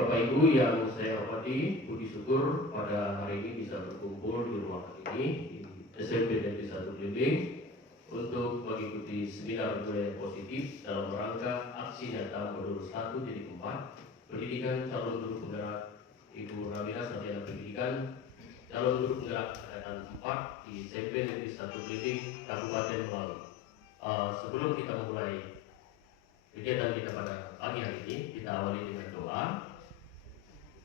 Bapak Ibu yang saya hormati, puji syukur pada hari ini bisa berkumpul di ruangan ini di SMP Negeri 1 Belimbing untuk mengikuti seminar budaya positif dalam rangka aksi nyata modul 1.4 pendidikan calon guru penggerak Ibu Ramina Sarjana Pendidikan calon guru penggerak angkatan 4 di SMP Negeri 1 Belimbing Kabupaten Melawi. Sebelum kita memulai kegiatan kita pada pagi hari ini, kita awali dengan doa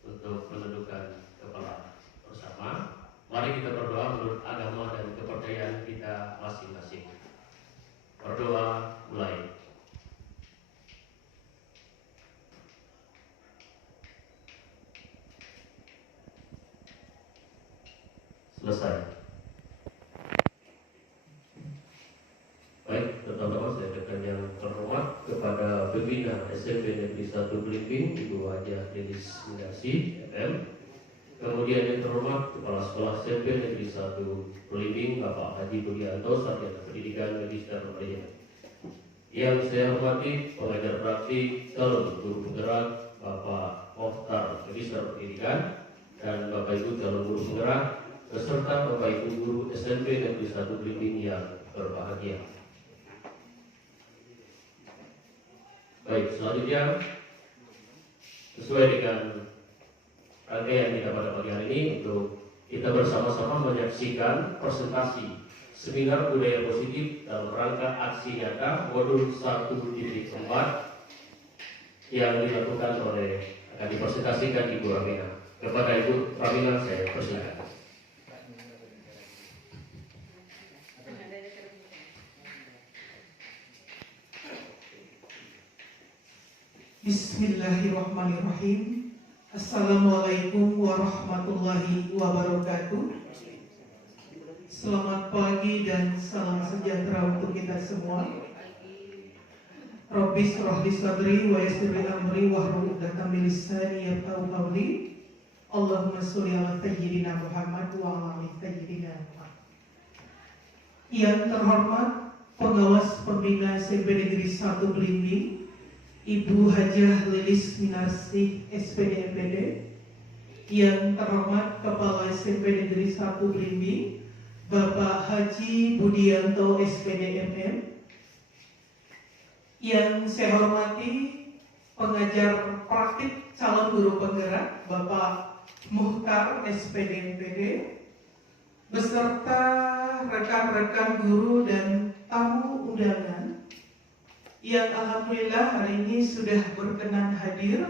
untuk menundukkan kepala bersama. Mari kita berdoa menurut agama dan kepercayaan kita masing-masing. Berdoa mulai. Selesai. Baik, pertama saya akan yang terhormat kepada pembina SMP Negeri 1 Belimbing Ibu Hajah Lilis Minarsi FM. Kemudian yang terhormat Kepala Sekolah SMP Negeri 1 Belimbing Bapak Haji Budianto Sarjana Pendidikan Magister Pendidikan. Yang saya hormati pengajar praktik calon guru penggerak Bapak Mohtar Magister Pendidikan dan Bapak Ibu calon guru penggerak beserta Bapak Ibu guru SMP Negeri 1 Belimbing yang berbahagia. Baik, selanjutnya sesuai dengan rangkaian kita pada pagi hari ini untuk kita bersama-sama menyaksikan presentasi seminar budaya positif dalam rangka aksi nyata modul 1.4 yang dilakukan akan dipresentasikan Ibu Ramina. Kepada Ibu Ramina saya persilakan. Bismillahirrahmanirrahim. Assalamualaikum warahmatullahi wabarakatuh. Selamat pagi dan salam sejahtera untuk kita semua. Rabbi shrah li sadri wa yassir li amri wahlul 'uqdatam min lisani yafqahu qawli. Allahumma sholli ala sayyidina Muhammad wa ala ali sayyidina Muhammad. Yang terhormat pengawas pembina SMP Negeri 1 Belimbing Ibu Hajah Lilis Minarsi SPD MPD, yang terhormat Kepala SMP Negeri 1 Belimbing Bapak Haji Budianto SPD MM, yang saya hormati pengajar praktik calon guru penggerak Bapak Mohtar SPD MPD, beserta rekan-rekan guru dan tamu undangan yang alhamdulillah hari ini sudah berkenan hadir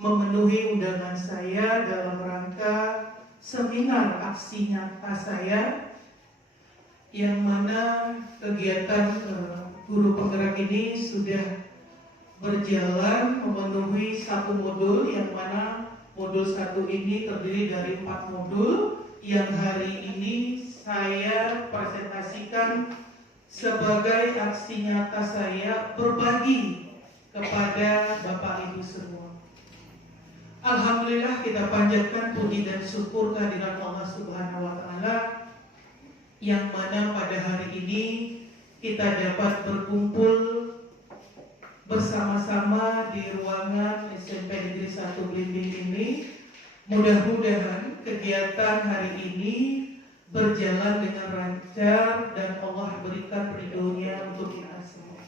memenuhi undangan saya dalam rangka seminar aksi nyata saya, yang mana kegiatan guru penggerak ini sudah berjalan memenuhi satu modul, yang mana modul 1 ini terdiri dari 4 modul yang hari ini saya presentasikan sebagai aksi nyata saya berbagi kepada Bapak Ibu semua. Alhamdulillah kita panjatkan puji dan syukur kehadirat Allah Subhanahu wa Ta'ala, yang mana pada hari ini kita dapat berkumpul bersama-sama di ruangan SMP Negeri 1 Belimbing ini. Mudah-mudahan kegiatan hari ini berjalan dengan lancar dan Allah berikan ridhonya untuk kita semua.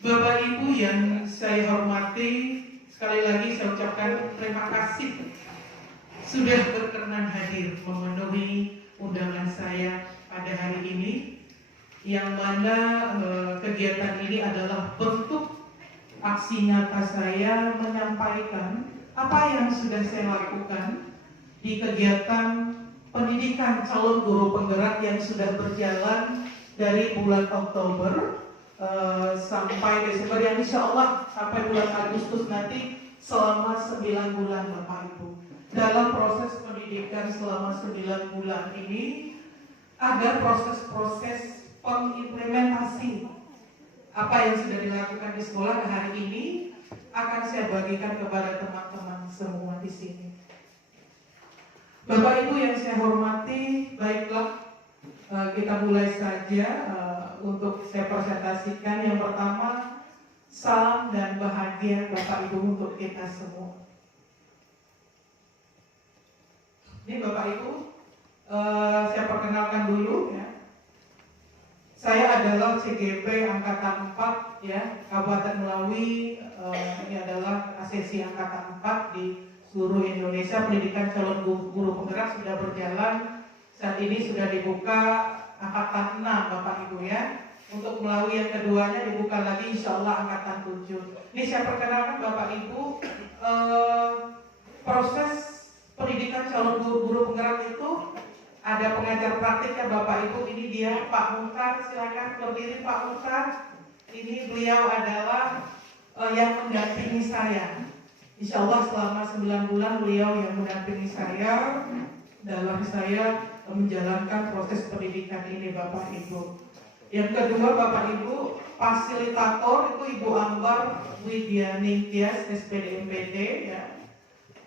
Bapak Ibu yang saya hormati, sekali lagi saya ucapkan terima kasih sudah berkenan hadir memenuhi undangan saya pada hari ini, yang mana kegiatan ini adalah bentuk aksi nyata saya menyampaikan apa yang sudah saya lakukan di kegiatan pendidikan calon guru penggerak yang sudah berjalan dari bulan Oktober sampai Desember, yang insya Allah sampai bulan Agustus nanti selama 9 bulan Bapak Ibu. Dalam proses pendidikan selama 9 bulan ini, agar proses-proses pengimplementasi apa yang sudah dilakukan di sekolah hari ini akan saya bagikan kepada teman-teman semua di sini. Bapak Ibu yang saya hormati, baiklah kita mulai saja untuk saya presentasikan. Yang pertama, salam dan bahagia Bapak Bapak Ibu untuk kita semua. Ini Bapak Ibu, saya perkenalkan dulu ya. Saya adalah CGP Angkatan 4 ya, Kabupaten Melawi. Ini adalah sesi Angkatan 4 di seluruh Indonesia. Pendidikan calon guru penggerak sudah berjalan. Saat ini sudah dibuka Angkatan 6 Bapak Ibu ya. Untuk Melawi yang keduanya dibuka lagi insya Allah Angkatan 7. Ini saya perkenalkan Bapak Ibu, proses pendidikan calon guru penggerak itu ada pengajar praktiknya Bapak Ibu. Ini dia Pak Muhtar, silakan berdiri Pak Muhtar. Ini beliau adalah yang mendampingi saya. Insya Allah selama 9 bulan beliau yang mendampingi saya dalam saya menjalankan proses pendidikan ini Bapak Ibu. Yang kedua Bapak Ibu, fasilitator itu Ibu Ambar Widiani Tias SPD MPD ya.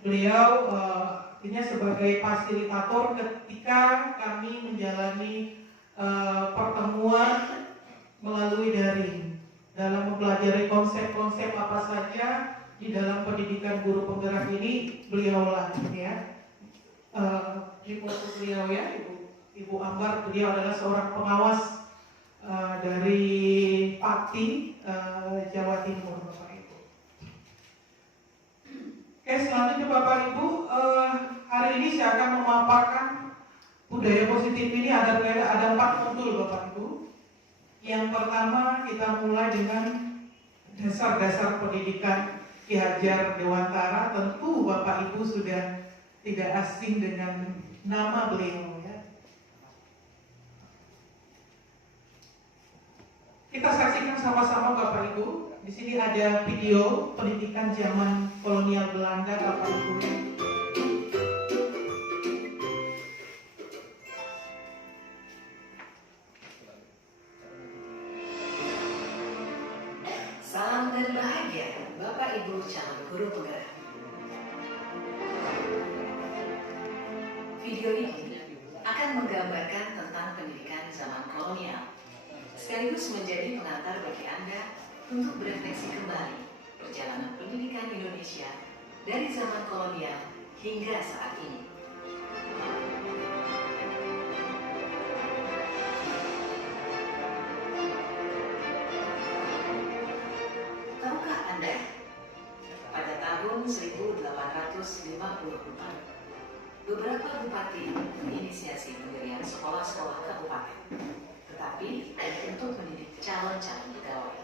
Beliau artinya sebagai fasilitator ketika kami menjalani pertemuan melalui daring dalam mempelajari konsep-konsep apa saja di dalam pendidikan guru penggerak ini beliaulah ya. Ibu beliau ya, Ibu Ambar, beliau adalah seorang pengawas dari Pati, Jawa Timur Bapak Ibu. Oke, selanjutnya Bapak Ibu, hari ini saya akan memaparkan budaya positif ini ada 4 modul Bapak Ibu. Yang pertama kita mulai dengan dasar-dasar pendidikan Ki Hajar Dewantara. Tentu Bapak Ibu sudah tidak asing dengan nama beliau ya. Kita saksikan sama-sama Bapak Ibu. Di sini ada video pendidikan zaman kolonial Belanda Bapak Ibu. Salam dan bahagia Bapak Ibu calon guru penggerak. Video ini akan menggambarkan tentang pendidikan zaman kolonial, sekaligus menjadi pengantar bagi Anda untuk berefleksi kembali perjalanan pendidikan Indonesia dari zaman kolonial hingga saat ini. Tahukah Anda, pada tahun 1854, beberapa bupati menginisiasi pendirian sekolah-sekolah kabupaten, tetapi hanya untuk mendidik calon-calon pegawai.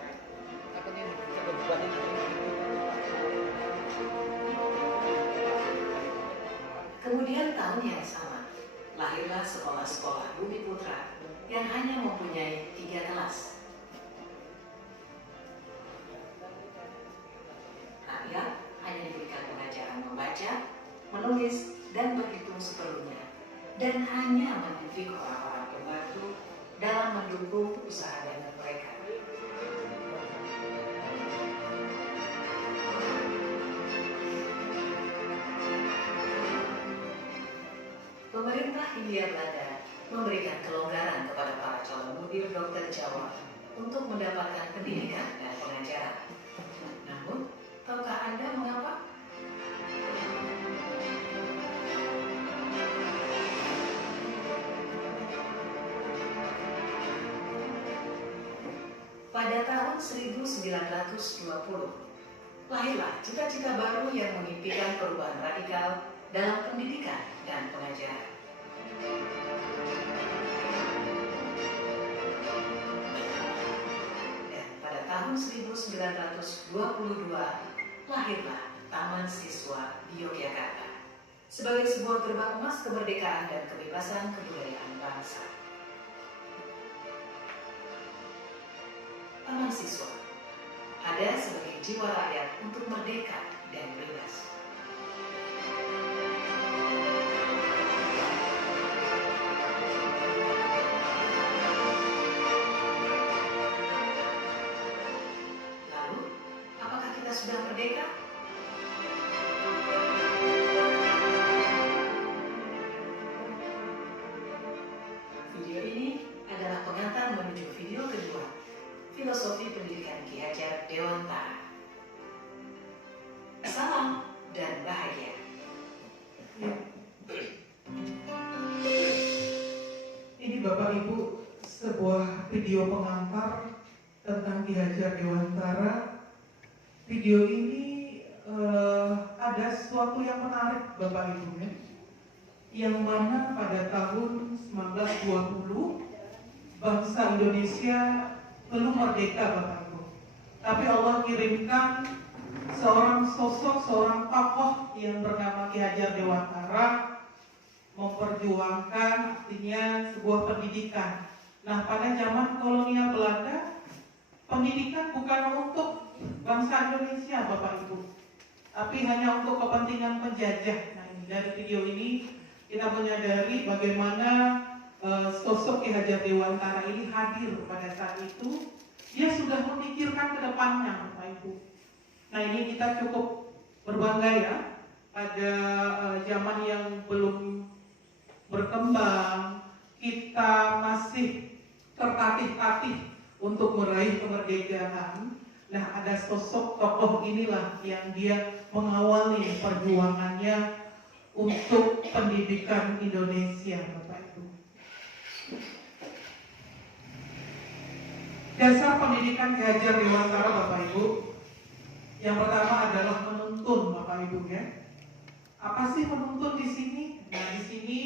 Kemudian tahun yang sama, lahirlah sekolah-sekolah Bumi Putra yang hanya mempunyai 3 kelas. Rakyat hanya diberikan pengajaran membaca, menulis, dan berhitung seperlunya, dan hanya mendidik orang-orang pembantu dalam mendukung usaha dagang mereka. Pemerintah Hindia Belanda memberikan kelonggaran kepada para calon mudir dokter Jawa untuk mendapatkan pendidikan dan pengajaran. Namun, tahukah Anda mengapa? Pada tahun 1920, lahirlah cita-cita baru yang memimpikan perubahan radikal dalam pendidikan dan pengajaran. Dan pada tahun 1922, lahirlah Taman Siswa di Yogyakarta sebagai sebuah gerbang emas kemerdekaan dan kebebasan kebudayaan bangsa. Taman Siswa ada sebagai jiwa rakyat untuk merdeka dan bebas. Lalu, apakah kita sudah merdeka? Video ini adalah pengantar menuju video kedua, Filosofi Pendidikan Ki Hajar Dewantara. video pengantar tentang Ki Hajar Dewantara. Video ini ada sesuatu yang menarik Bapak Ibu ya, yang mana pada tahun 1920 bangsa Indonesia belum merdeka Bapak Ibu. Tapi Allah kirimkan seorang sosok, seorang tokoh yang bernama Ki Hajar Dewantara memperjuangkan artinya sebuah pendidikan. Nah, pada zaman kolonial Belanda, pendidikan bukan untuk bangsa Indonesia Bapak Ibu, tapi hanya untuk kepentingan penjajah. Nah, dari video ini kita menyadari bagaimana sosok Ki Hajar Dewantara ini hadir pada saat itu. Dia sudah memikirkan ke depannya Bapak Ibu. Nah, ini kita cukup berbangga ya, pada zaman yang belum berkembang, kita masih tertatih-tatih untuk meraih kemerdekaan. Nah, ada sosok tokoh inilah yang dia mengawali perjuangannya untuk pendidikan Indonesia Bapak Ibu. Dasar pendidikan Ki Hajar Dewantara Bapak Ibu, yang pertama adalah menuntun Bapak Ibu ya. Apa sih menuntun di sini? Nah, di sini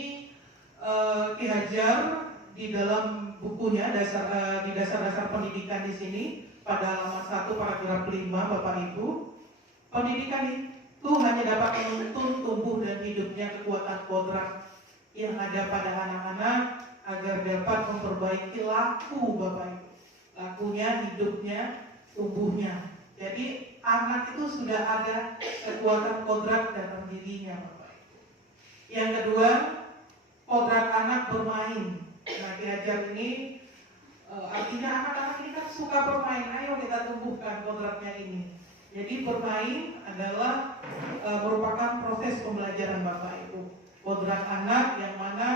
Ki Hajar di dalam bukunya di dasar-dasar pendidikan di sini pada halaman 1 paragraf 5 Bapak Ibu, pendidikan itu hanya dapat menuntun tumbuh dan hidupnya kekuatan kodrat yang ada pada anak-anak agar dapat memperbaiki laku Bapak Ibu, lakunya, hidupnya, tumbuhnya. Jadi anak itu sudah ada kekuatan kodrat dalam dirinya Bapak Ibu. Yang kedua, kodrat anak bermain. Nah, Ki Hajar ini artinya anak-anak ini kan suka bermain. Ayo kita tumbuhkan kodratnya ini. Jadi bermain adalah merupakan proses pembelajaran Bapak Ibu. Kodrat anak yang mana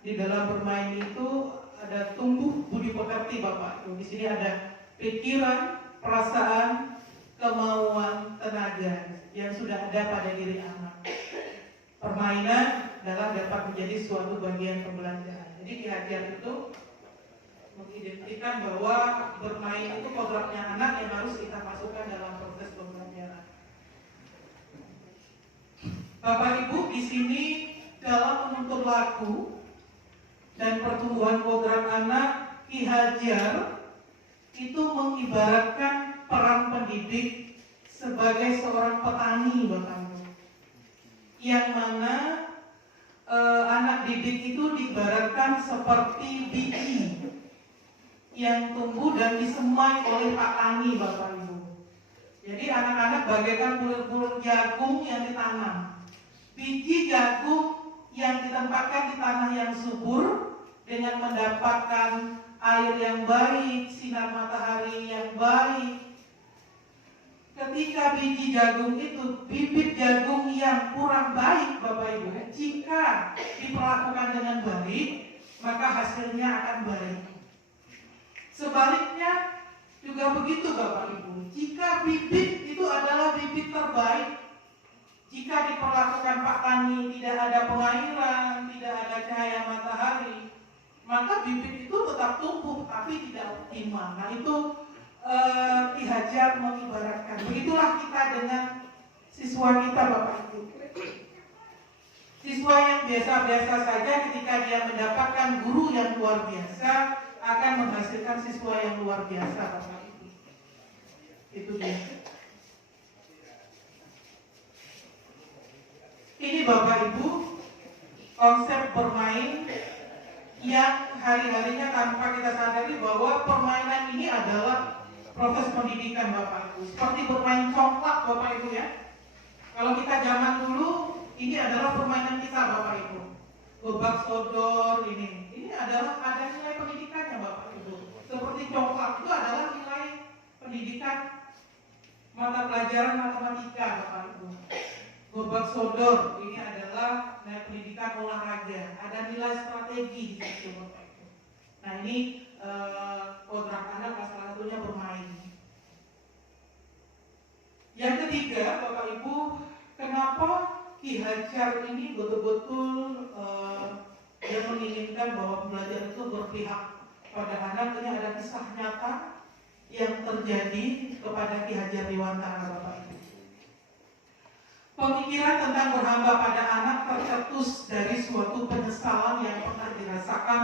di dalam bermain itu ada tumbuh budi pekerti Bapak Ibu. Di sini ada pikiran, perasaan, kemauan, tenaga yang sudah ada pada diri anak. Permainan adalah dapat menjadi suatu bagian pembelajaran. Jadi Ki Hajar itu mengidentikan bahwa bermain itu kodratnya anak yang harus kita masukkan dalam proses pembelajaran. Bapak Ibu, di sini dalam menuntut laku dan pertumbuhan kodrat anak, Ki Hajar itu mengibaratkan peran pendidik sebagai seorang petani Bapak Ibu, yang mana anak didik itu diibaratkan seperti biji yang tumbuh dan disemai oleh petani Bapak Ibu. Jadi anak-anak bagaikan bulir-bulir jagung yang ditanam. Biji jagung yang ditempatkan di tanah yang subur dengan mendapatkan air yang baik, sinar matahari yang baik. Ketika biji jagung itu, bibit jagung yang kurang baik Bapak Ibu, jika diperlakukan dengan baik, maka hasilnya akan baik. Sebaliknya juga begitu Bapak Ibu, jika bibit itu adalah bibit terbaik, jika diperlakukan Pak Tani tidak ada pengairan, tidak ada cahaya matahari, maka bibit itu tetap tumbuh tapi tidak optimal. Nah, itu Ki Hajar mengibaratkan. Begitulah kita dengan siswa kita Bapak Ibu. Siswa yang biasa-biasa saja ketika dia mendapatkan guru yang luar biasa akan menghasilkan siswa yang luar biasa Bapak Ibu. Itu dia. Ini Bapak Ibu konsep bermain yang hari-harinya tanpa kita sadari bahwa permainan ini adalah proses pendidikan Bapak Ibu. Seperti bermain congklak Bapak Ibu ya. Kalau kita zaman dulu, ini adalah permainan kita Bapak Ibu. Gobak sodor ini adalah ada nilai pendidikannya Bapak Ibu. Seperti congklak itu adalah nilai pendidikan mata pelajaran matematika Bapak Ibu. Gobak sodor ini adalah nilai pendidikan olahraga. Ada nilai strategi di situ Bapak Ibu. Nah, ini kodrat anak salah satunya bermain. Yang ketiga Bapak Ibu, kenapa Ki Hajar ini betul-betul yang menginginkan bahwa pembelajaran itu berpihak pada anak. Ini ada kisah nyata yang terjadi kepada Ki Hajar Dewantara, Bapak Ibu. Pemikiran tentang berhamba pada anak tercetus dari suatu penyesalan yang pernah dirasakan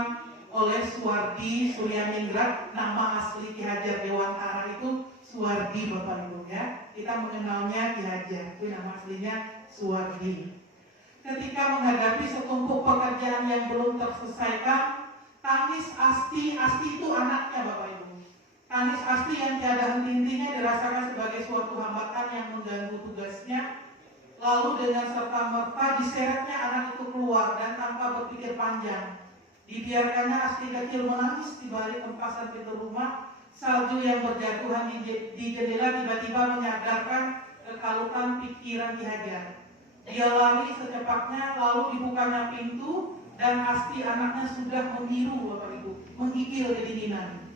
oleh Suwardi Suryaningrat. Nama asli Ki Hajar Dewantara itu Suwardi, Bapak Ibu ya. Kita mengenalnya Ki Hajar, itu nama aslinya Suwardi. Ketika menghadapi setumpuk pekerjaan yang belum terselesaikan, tangis Asti itu anaknya, Bapak Ibu. Tangis Asti yang tiada henti-hentinya dirasakan sebagai suatu hambatan yang mengganggu tugasnya. Lalu dengan serta-merta diseretnya anak itu keluar dan tanpa berpikir panjang dibiarkannya Asti kecil menangis di balik tempasan pintu rumah. Salju yang berjatuhan di jendela tiba-tiba menyadarkan kekalutan pikiran Ki Hajar. Dia lari secepatnya, lalu dibukanya pintu dan Asti anaknya sudah membiru, Bapak Ibu, menggigil kedinginan.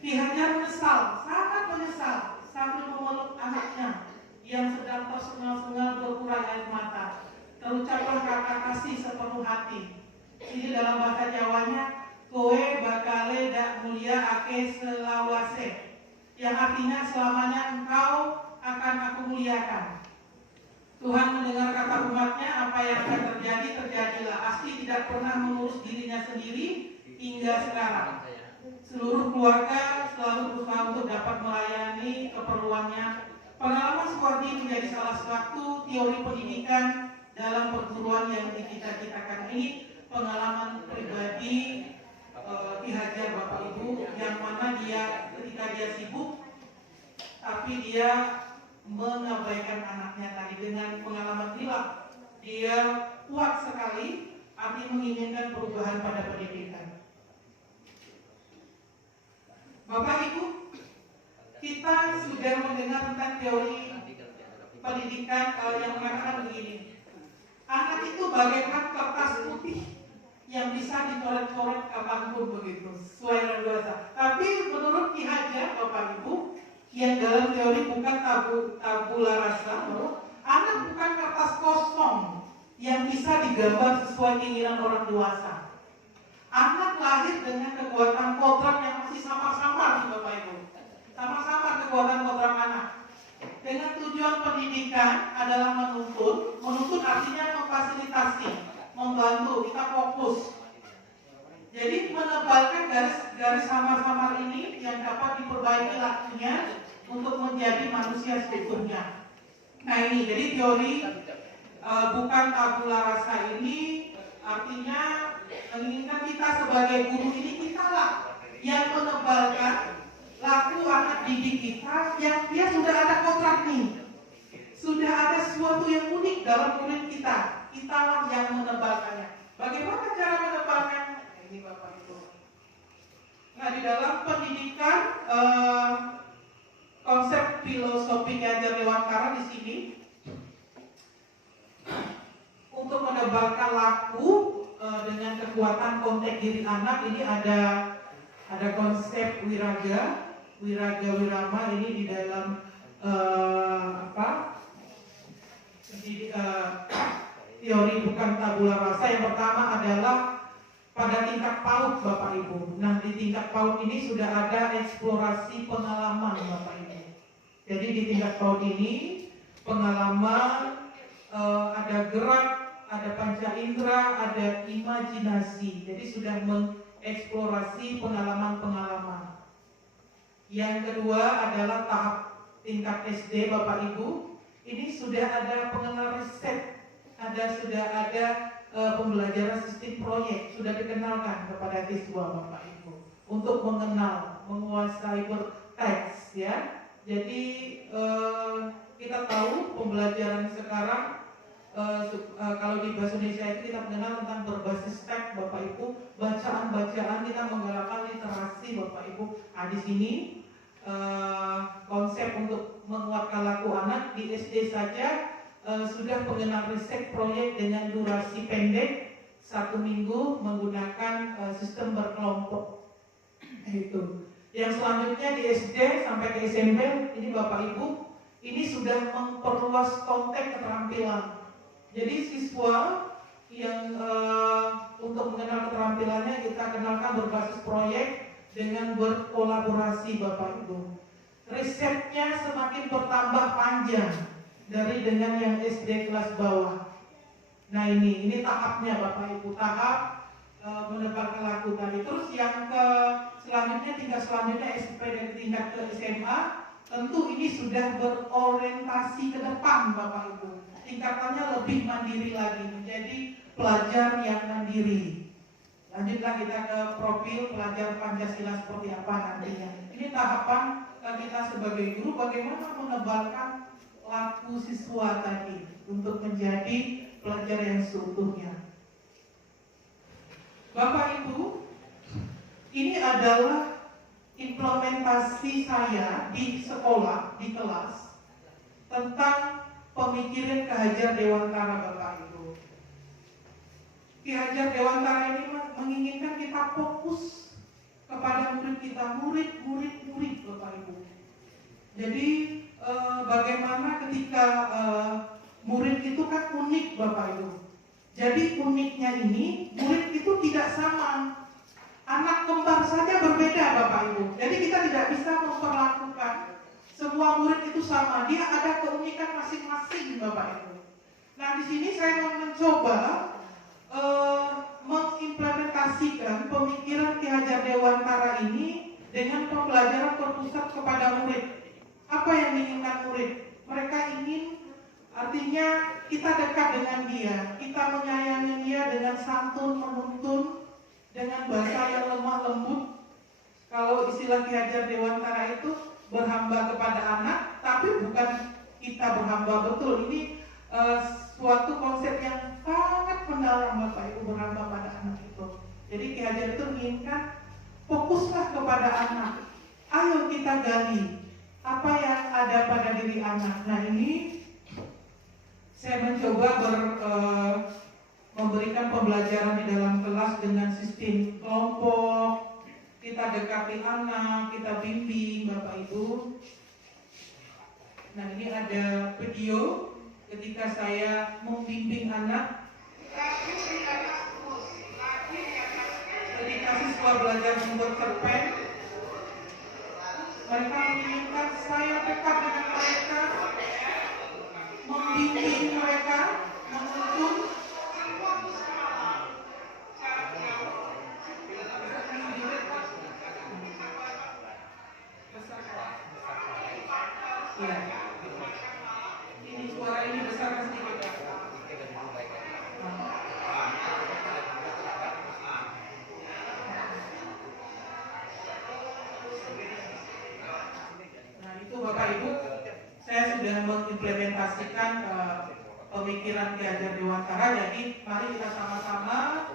Ki Hajar menyesal, sangat menyesal, sambil memeluk anaknya yang sedang tersengal-sengal berurai air mata. Terucaplah kata kasih sepenuh hati. Ini dalam bahasa Jawanya, kowe bakale dak mulia ake selawase, yang artinya selamanya engkau akan aku muliakan. Tuhan mendengar kata umatnya, apa yang akan terjadi, terjadilah. Asti tidak pernah mengurus dirinya sendiri hingga sekarang. Seluruh keluarga selalu berusaha untuk dapat melayani keperluannya. Pengalaman Suwardi menjadi salah satu teori pendidikan dalam perguruan yang dicita-citakan. Ini pengalaman pribadi Ki Hajar, Bapak Ibu, yang mana dia ketika dia sibuk, tapi dia mengabaikan anaknya tadi. Dengan pengalaman inilah dia kuat sekali arti menginginkan perubahan pada pendidikan. Bapak Ibu, kita sudah mendengar tentang teori pendidikan yang mengatakan begini. Anak itu bagaikan kertas putih yang bisa dicoret-coret kapanpun begitu, sesuai dengan bahasa. Tapi menurut Ki Hajar, Bapak Ibu, yang dalam teori bukan tabula rasa, anak bukan kertas kosong yang bisa digambar sesuai keinginan orang dewasa. Anak lahir dengan kekuatan kodrat yang masih samar-samar, Bapak Ibu. Sama-sama kekuatan kodrat anak. Dengan tujuan pendidikan adalah menuntun artinya memfasilitasi, membantu, kita fokus. Jadi menebalkan garis samar-samar ini yang dapat diperbaiki lakunya untuk menjadi manusia seutuhnya. Nah ini, jadi teori bukan tabula rasa ini artinya menginginkan kita sebagai guru ini, kita lah yang menebalkan laku anak didik kita yang dia sudah ada kontrak nih, sudah ada sesuatu yang unik dalam murid kita lah yang menebalkannya. Bagaimana cara menebalkannya? Ini Bapak Ibu. Nah di dalam pendidikan konsep filosofi Ki Hajar Dewantara di sini untuk menebalkan laku dengan kekuatan konteks diri anak ini ada konsep wiraga wirama ini di dalam teori bukan tabula rasa. Yang pertama adalah pada tingkat PAUD, Bapak Ibu. Nah di tingkat PAUD ini sudah ada eksplorasi pengalaman, Bapak Ibu. Jadi di tingkat PAUD ini pengalaman, ada gerak, ada panca indera, ada imajinasi. Jadi sudah mengeksplorasi pengalaman-pengalaman. Yang kedua adalah tahap tingkat SD, Bapak Ibu. Ini sudah ada pengenalan riset, sudah ada pembelajaran sistem proyek, sudah dikenalkan kepada siswa, Bapak Ibu, untuk menguasai berteks ya. Jadi kita tahu pembelajaran sekarang kalau di bahasa Indonesia itu kita mengenal tentang berbasis teks, Bapak Ibu, bacaan-bacaan, kita menggalakkan literasi, Bapak Ibu. Nah di sini konsep untuk menguatkan laku anak di SD saja sudah mengenal riset proyek dengan durasi pendek 1 minggu menggunakan sistem berkelompok. Itu. Yang selanjutnya di SD sampai ke SMP ini Bapak Ibu, ini sudah memperluas konteks keterampilan. Jadi siswa yang untuk mengenal keterampilannya kita kenalkan berbasis proyek dengan berkolaborasi Bapak Ibu. Risetnya semakin bertambah panjang dari dengan yang SD kelas bawah. Nah ini tahapnya Bapak Ibu, tahap menebak laku tadi. Terus yang selanjutnya, tingkat selanjutnya SMP dan tingkat ke SMA, tentu ini sudah berorientasi ke depan Bapak Ibu. Tingkatannya lebih mandiri lagi, menjadi pelajar yang mandiri. Lanjutlah kita ke profil pelajar Pancasila seperti apa nantinya. Ini tahapan kita sebagai guru bagaimana menebalkan laku siswa tadi untuk menjadi pelajar yang seutuhnya. Bapak Ibu, ini adalah implementasi saya di sekolah, di kelas, tentang pemikiran Ki Hajar Dewantara Bapak Ibu. Ki Hajar Dewantara ini menginginkan kita fokus kepada murid kita, murid Bapak Ibu. Jadi bagaimana ketika murid itu kan unik Bapak Ibu. Jadi uniknya ini, murid itu tidak sama. Anak kembar saja berbeda Bapak Ibu. Jadi kita tidak bisa memperlakukan semua murid itu sama. Dia ada keunikan masing-masing Bapak Ibu. Nah di sini saya mau mencoba mengimplementasikan pemikiran Ki Hajar Dewantara ini dengan pembelajaran terpusat kepada murid. Apa yang diinginkan murid? Mereka ingin, artinya kita dekat dengan dia, kita menyayangi dia dengan santun, menuntun, dengan bahasa yang lemah lembut. Kalau istilah Ki Hajar Dewantara itu berhamba kepada anak, tapi bukan kita berhamba betul. Ini suatu konsep yang sangat mendalam Bapak Ibu, berhamba pada anak itu. Jadi Ki Hajar itu menginginkan fokuslah kepada anak. Ayo kita gali apa yang ada pada diri anak. Nah ini saya mencoba memberikan pembelajaran di dalam kelas dengan sistem kelompok. Kita dekati anak, kita bimbing Bapak Ibu. Nah ini ada video ketika saya membimbing anak. Ketika siswa belajar membuat cerpen, mereka menginginkan saya dekat dengan mereka, membimbing mereka, menuntun. Ya. Ini suara ini besar sedikit. Nah itu Bapak Ibu, saya sudah mengimplementasikan pemikiran Ki Hajar Dewantara. Jadi mari kita sama-sama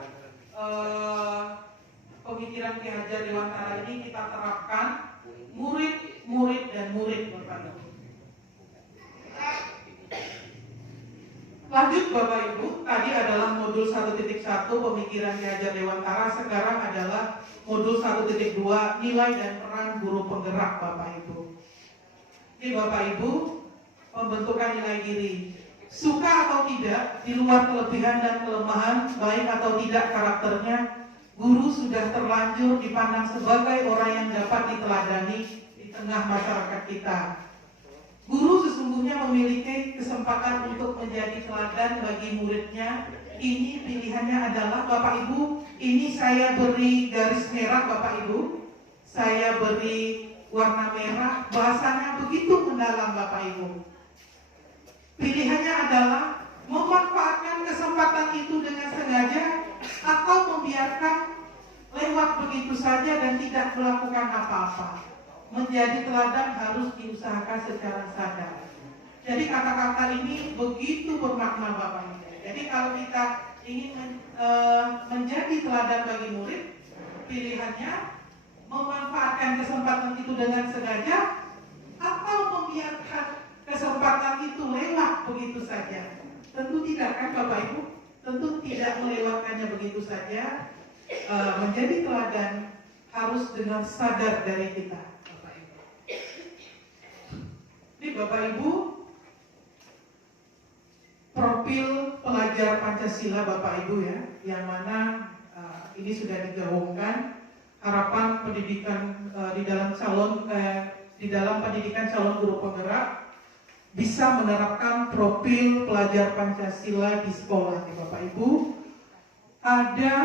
pemikiran Ki Hajar Dewantara ini kita terapkan murid dan murid Bapak Ibu. Lanjut Bapak Ibu, tadi adalah modul 1.1 pemikiran Ki Hajar Dewantara. Sekarang adalah modul 1.2 nilai dan peran guru penggerak Bapak Ibu. Ini Bapak Ibu, pembentukan nilai diri. Suka atau tidak, di luar kelebihan dan kelemahan, baik atau tidak karakternya, guru sudah terlanjur dipandang sebagai orang yang dapat diteladani di tengah masyarakat kita. Guru sesungguhnya memiliki kesempatan untuk menjadi teladan bagi muridnya. Ini pilihannya adalah Bapak Ibu, ini saya beri garis merah Bapak Ibu, saya beri warna merah, bahasanya begitu mendalam Bapak Ibu. Pilihannya adalah memanfaatkan kesempatan itu dengan sengaja atau membiarkan lewat begitu saja dan tidak melakukan apa-apa. Menjadi teladan harus diusahakan secara sadar. Jadi kata-kata ini begitu bermakna Bapak Ibu. Jadi kalau kita ingin menjadi teladan bagi murid, pilihannya memanfaatkan kesempatan itu dengan sengaja atau membiarkan kesempatan itu lewat begitu saja. Tentu tidak kan Bapak Ibu? Tentu tidak melewatkannya begitu saja. Menjadi teladan harus dengan sadar dari kita. Ini Bapak Ibu, profil pelajar Pancasila Pancasila Bapak Ibu ya, yang mana ini sudah digaungkan harapan pendidikan di dalam pendidikan calon guru penggerak bisa menerapkan profil pelajar Pancasila di sekolah ya Bapak Ibu. Ada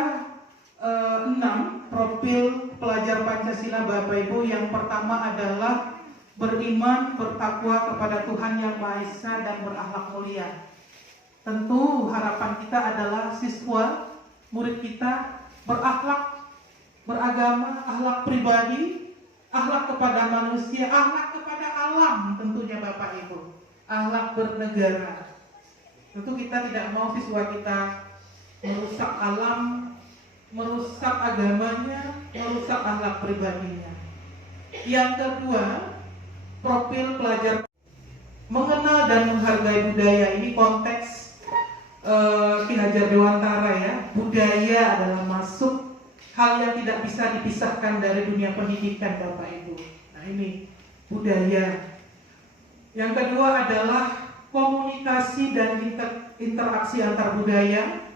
6 profil pelajar Pancasila Bapak Ibu. Yang pertama adalah beriman, bertakwa kepada Tuhan Yang Maha Esa dan berakhlak mulia. Tentu harapan kita adalah siswa, murid kita berakhlak, beragama, akhlak pribadi, akhlak kepada manusia, akhlak kepada alam tentunya Bapak Ibu, akhlak bernegara. Tentu kita tidak mau siswa kita merusak alam, merusak agamanya, merusak akhlak pribadinya. Yang kedua, profil pelajar mengenal dan menghargai budaya. Ini konteks Ki Hajar Dewantara ya. Budaya adalah masuk hal yang tidak bisa dipisahkan dari dunia pendidikan Bapak Ibu. Nah ini budaya. Yang kedua adalah komunikasi dan interaksi antar budaya,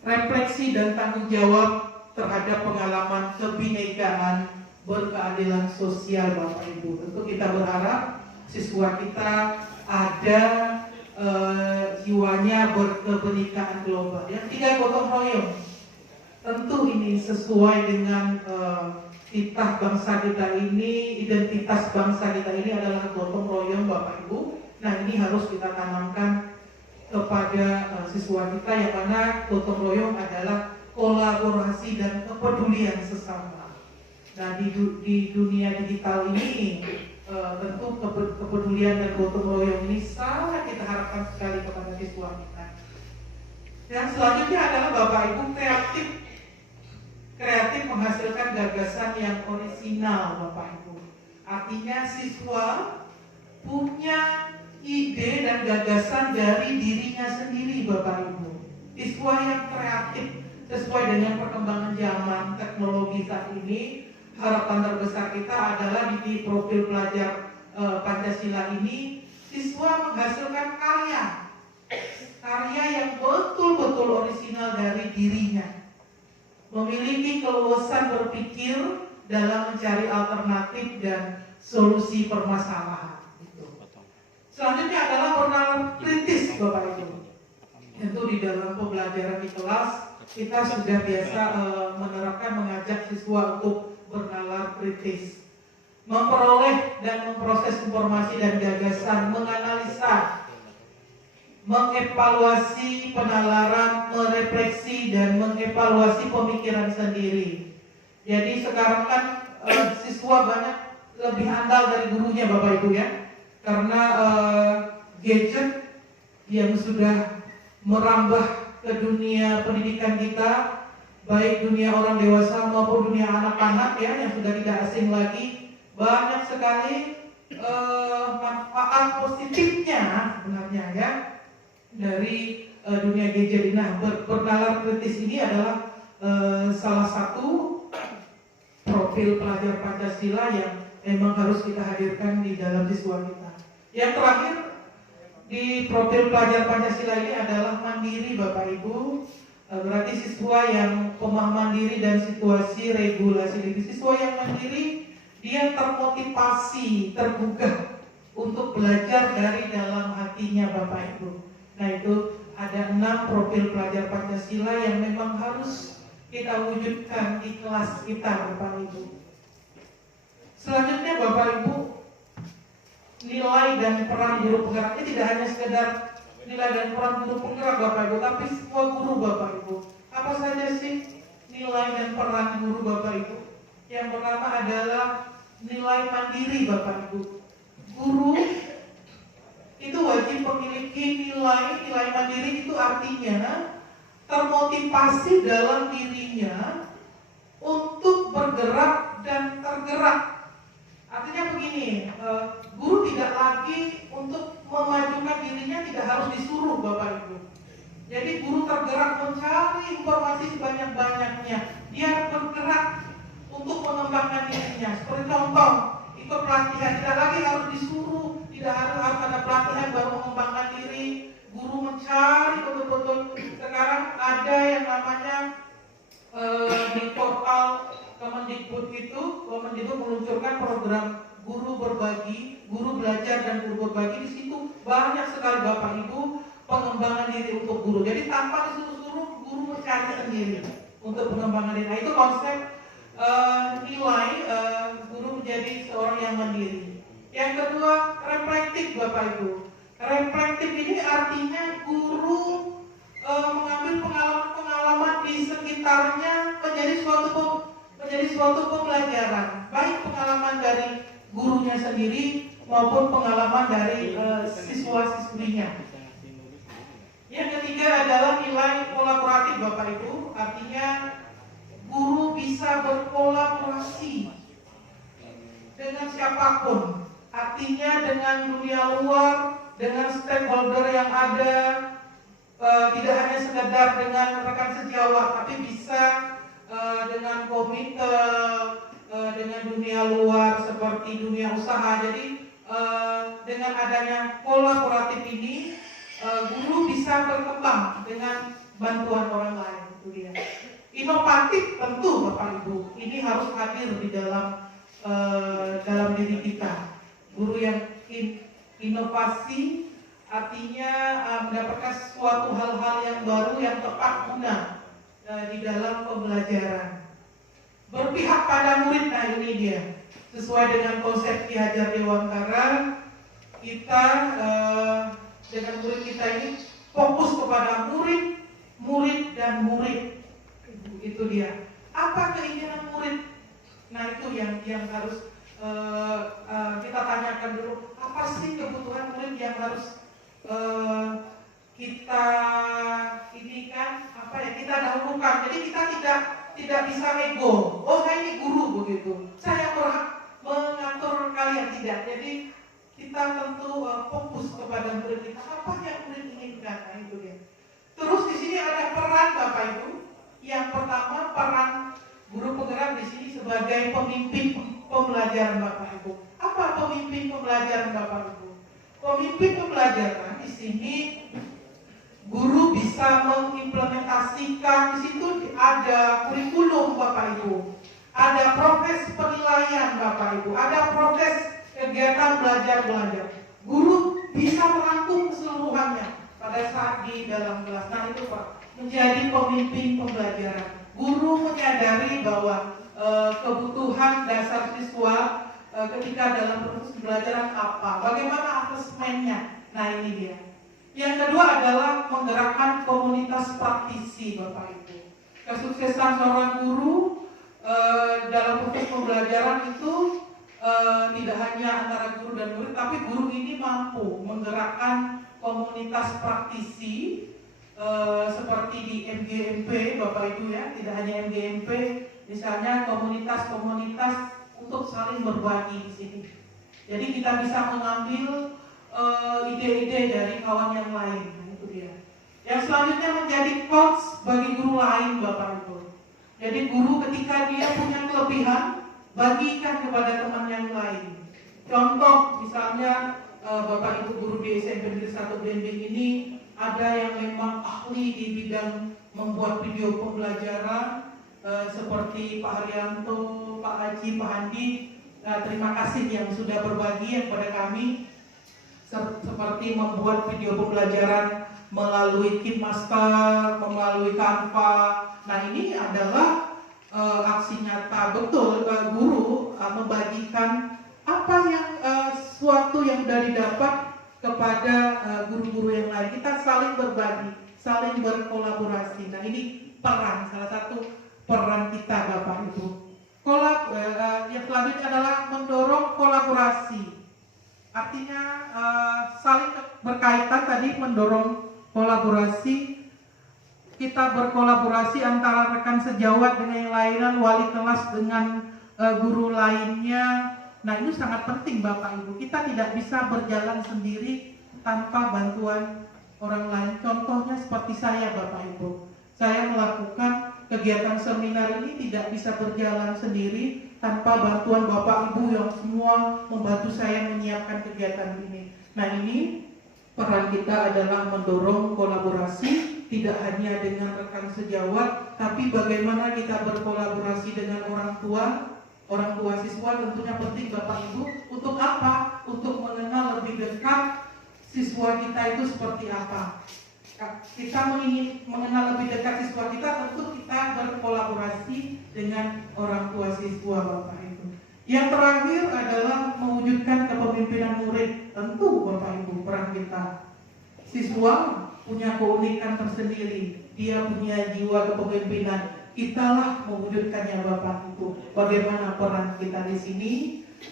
refleksi dan tanggung jawab terhadap pengalaman kebinekaan, berkeadilan sosial Bapak Ibu. Tentu kita berharap siswa kita ada jiwanya berkebinekaan global. Yang tiga, gotong royong. Tentu ini sesuai dengan titah bangsa kita ini, identitas bangsa kita ini adalah gotong royong Bapak Ibu. Nah ini harus kita tanamkan kepada siswa kita, yang mana gotong royong adalah kolaborasi dan kepedulian sesama. Nah di dunia digital ini tentu kepedulian dan gotong royong ini sangat kita harapkan sekali kepada siswa kita. Yang selanjutnya adalah Bapak Ibu kreatif menghasilkan gagasan yang orisinal Bapak Ibu. Artinya siswa punya ide dan gagasan dari dirinya sendiri Bapak Ibu. Siswa yang kreatif sesuai dengan perkembangan zaman teknologi saat ini. Harapan terbesar kita adalah di profil pelajar Pancasila ini, siswa menghasilkan karya yang betul-betul orisinal dari dirinya, memiliki keluasan berpikir dalam mencari alternatif dan solusi permasalahan. Selanjutnya adalah bernalar kritis Bapak Ibu. Tentu di dalam pembelajaran di kelas kita sudah biasa mengajak siswa untuk bernalar kritis, memperoleh dan memproses informasi dan gagasan, menganalisa, mengevaluasi penalaran, merefleksi dan mengevaluasi pemikiran sendiri. Jadi sekarang kan siswa banyak lebih andal dari gurunya Bapak Ibu ya, karena gadget yang sudah merambah ke dunia pendidikan kita, baik dunia orang dewasa maupun dunia anak-anak ya, yang sudah tidak asing lagi. Banyak sekali manfaat positifnya sebenarnya ya dari dunia gadget. Nah, bernalar kritis ini adalah salah satu profil pelajar Pancasila yang memang harus kita hadirkan di dalam siswa kita. Yang terakhir di profil pelajar Pancasila ini adalah mandiri Bapak Ibu. Berarti siswa yang pemahaman diri dan situasi regulasi diri. Siswa yang mandiri, dia termotivasi, tergugah untuk belajar dari dalam hatinya Bapak Ibu. Nah itu ada 6 profil pelajar Pancasila yang memang harus kita wujudkan di kelas kita Bapak Ibu. Selanjutnya Bapak Ibu, nilai dan peran guru penggerak ini tidak hanya sekedar nilai dan peran guru penggerak Bapak Ibu, tapi semua guru Bapak Ibu. Apa saja sih nilai dan peran guru Bapak Ibu? Yang pertama adalah nilai mandiri Bapak Ibu. Guru itu wajib memiliki nilai mandiri. Itu artinya termotivasi dalam dirinya untuk bergerak dan tergerak. Artinya begini, guru tidak lagi untuk memajukan dirinya, tidak harus disuruh Bapak Ibu. Jadi guru tergerak mencari informasi sebanyak-banyaknya. Dia bergerak untuk mengembangkan dirinya. Seperti contoh, ikut pelatihan, tidak lagi harus disuruh, tidak harus ada pelatihan baru mengembangkan diri. guru mencari betul-betul. Sekarang ada yang namanya di portal Kemendikbud itu, Kemendikbud meluncurkan program guru berbagi, guru belajar dan guru berbagi. Di situ banyak sekali Bapak Ibu pengembangan diri untuk guru. Jadi tanpa disuruh-suruh, guru mencari sendiri untuk pengembangan diri. Nah, itu konsep nilai guru menjadi seorang yang mandiri. Yang kedua, reflektif Bapak Ibu. Reflektif ini artinya guru mengambil pengalaman-pengalaman di sekitarnya menjadi suatu pembelajaran, baik pengalaman dari gurunya sendiri maupun pengalaman dari siswa-siswinya. Yang ketiga adalah nilai kolaboratif Bapak Ibu, artinya guru bisa berkolaborasi dengan siapapun, artinya dengan dunia luar, dengan stakeholder yang ada, tidak hanya sekedar dengan rekan sejawat, tapi bisa dengan komite, dengan dunia luar seperti dunia usaha. Jadi dengan adanya kolaboratif ini, guru bisa berkembang dengan bantuan orang lain. Itu dia. Inovatif tentu Bapak Ibu, ini harus hadir di dalam diri kita. Guru yang inovasi artinya mendapatkan suatu hal-hal yang baru yang tepat guna di dalam pembelajaran. Berpihak pada murid, nah ini dia. Sesuai dengan konsep Ki Hajar Dewantara, kita dengan murid kita ini fokus kepada murid dan murid. Itu dia. Apa keinginan murid? Nah itu yang harus kita tanyakan dulu. Apa sih kebutuhan murid yang harus kita ini kan kita dahulukan. Jadi kita tidak bisa ego. Oh saya ini guru begitu. Saya berhak mengatur kalian, tidak. Jadi kita tentu fokus kepada murid kita. Apa yang murid inginkan? Nah itu dia. Terus di sini ada peran Bapak Ibu. Yang pertama peran guru penggerak di sini sebagai pemimpin pembelajaran Bapak Ibu. Apa pemimpin pembelajaran Bapak Ibu? Pemimpin pembelajaran di sini guru bisa mengimplementasikan. Di situ ada kurikulum Bapak Ibu, ada proses penilaian Bapak Ibu, ada proses kegiatan belajar. Guru bisa merangkum keseluruhannya pada saat di dalam kelas. Nah itu Pak, menjadi pemimpin pembelajaran. Guru menyadari bahwa kebutuhan dasar siswa ketika dalam proses pembelajaran apa, bagaimana asesmennya. Nah ini dia. Yang kedua adalah menggerakkan komunitas praktisi Bapak Ibu. Kesuksesan seorang guru dalam proses pembelajaran itu tidak hanya antara guru dan murid, tapi guru ini mampu menggerakkan komunitas praktisi seperti di MGMP Bapak Ibu ya, tidak hanya MGMP, misalnya komunitas-komunitas untuk saling berbagi di sini. Jadi kita bisa mengambil ide-ide dari kawan yang lain. Nah, itu dia. Yang selanjutnya menjadi coach bagi guru lain Bapak Ibu. Jadi guru ketika dia punya kelebihan, bagikan kepada teman yang lain. Contoh misalnya Bapak Ibu guru di SMP Negeri 1 Belimbing ini ada yang memang ahli di bidang membuat video pembelajaran seperti Pak Haryanto, Pak Haji, Pak Handi. Terima kasih yang sudah berbagi kepada kami seperti membuat video pembelajaran melalui KineMaster, melalui Canva. Nah ini adalah aksi nyata betul guru membagikan apa yang suatu yang sudah didapat kepada guru-guru yang lain. Kita saling berbagi, saling berkolaborasi. Nah ini peran, salah satu peran kita Bapak Ibu. Yang selanjutnya adalah mendorong kolaborasi. Artinya saling berkaitan tadi, mendorong kolaborasi. Kita berkolaborasi antara rekan sejawat dengan yang lainnya, wali kelas dengan guru lainnya. Nah ini sangat penting Bapak Ibu. Kita tidak bisa berjalan sendiri tanpa bantuan orang lain. Contohnya seperti saya Bapak Ibu. Saya melakukan kegiatan seminar ini tidak bisa berjalan sendiri tanpa bantuan Bapak Ibu yang semua membantu saya menyiapkan kegiatan ini. Nah ini peran kita adalah mendorong kolaborasi, tidak hanya dengan rekan sejawat, tapi bagaimana kita berkolaborasi dengan orang tua siswa. Tentunya penting Bapak Ibu, untuk apa? Untuk mengenal lebih dekat siswa kita itu seperti apa. Kita ingin mengenal lebih dekat siswa kita, tentu kita berkolaborasi dengan orang tua siswa Bapak Ibu. Yang terakhir adalah mewujudkan kepemimpinan murid. Tentu Bapak Ibu, peran kita. Siswa punya keunikan tersendiri, dia punya jiwa kepemimpinan. Kitalah mewujudkannya Bapak Ibu. Bagaimana peran kita di sini?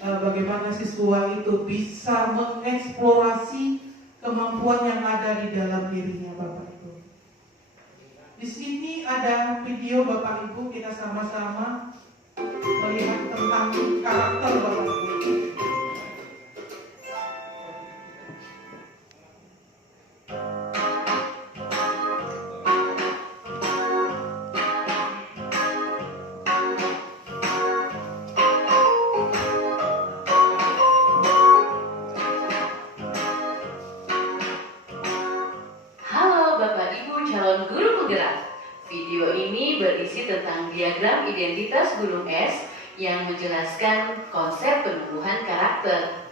Bagaimana siswa itu bisa mengeksplorasi kemampuan yang ada di dalam dirinya Bapak Ibu. Di sini ada video Bapak Ibu, kita sama-sama melihat tentang karakter Bapak Ibu. Halo Bapak Ibu calon guru penggerak. Video ini berisi tentang diagram identitas gunung es yang menjelaskan konsep penumbuhan karakter.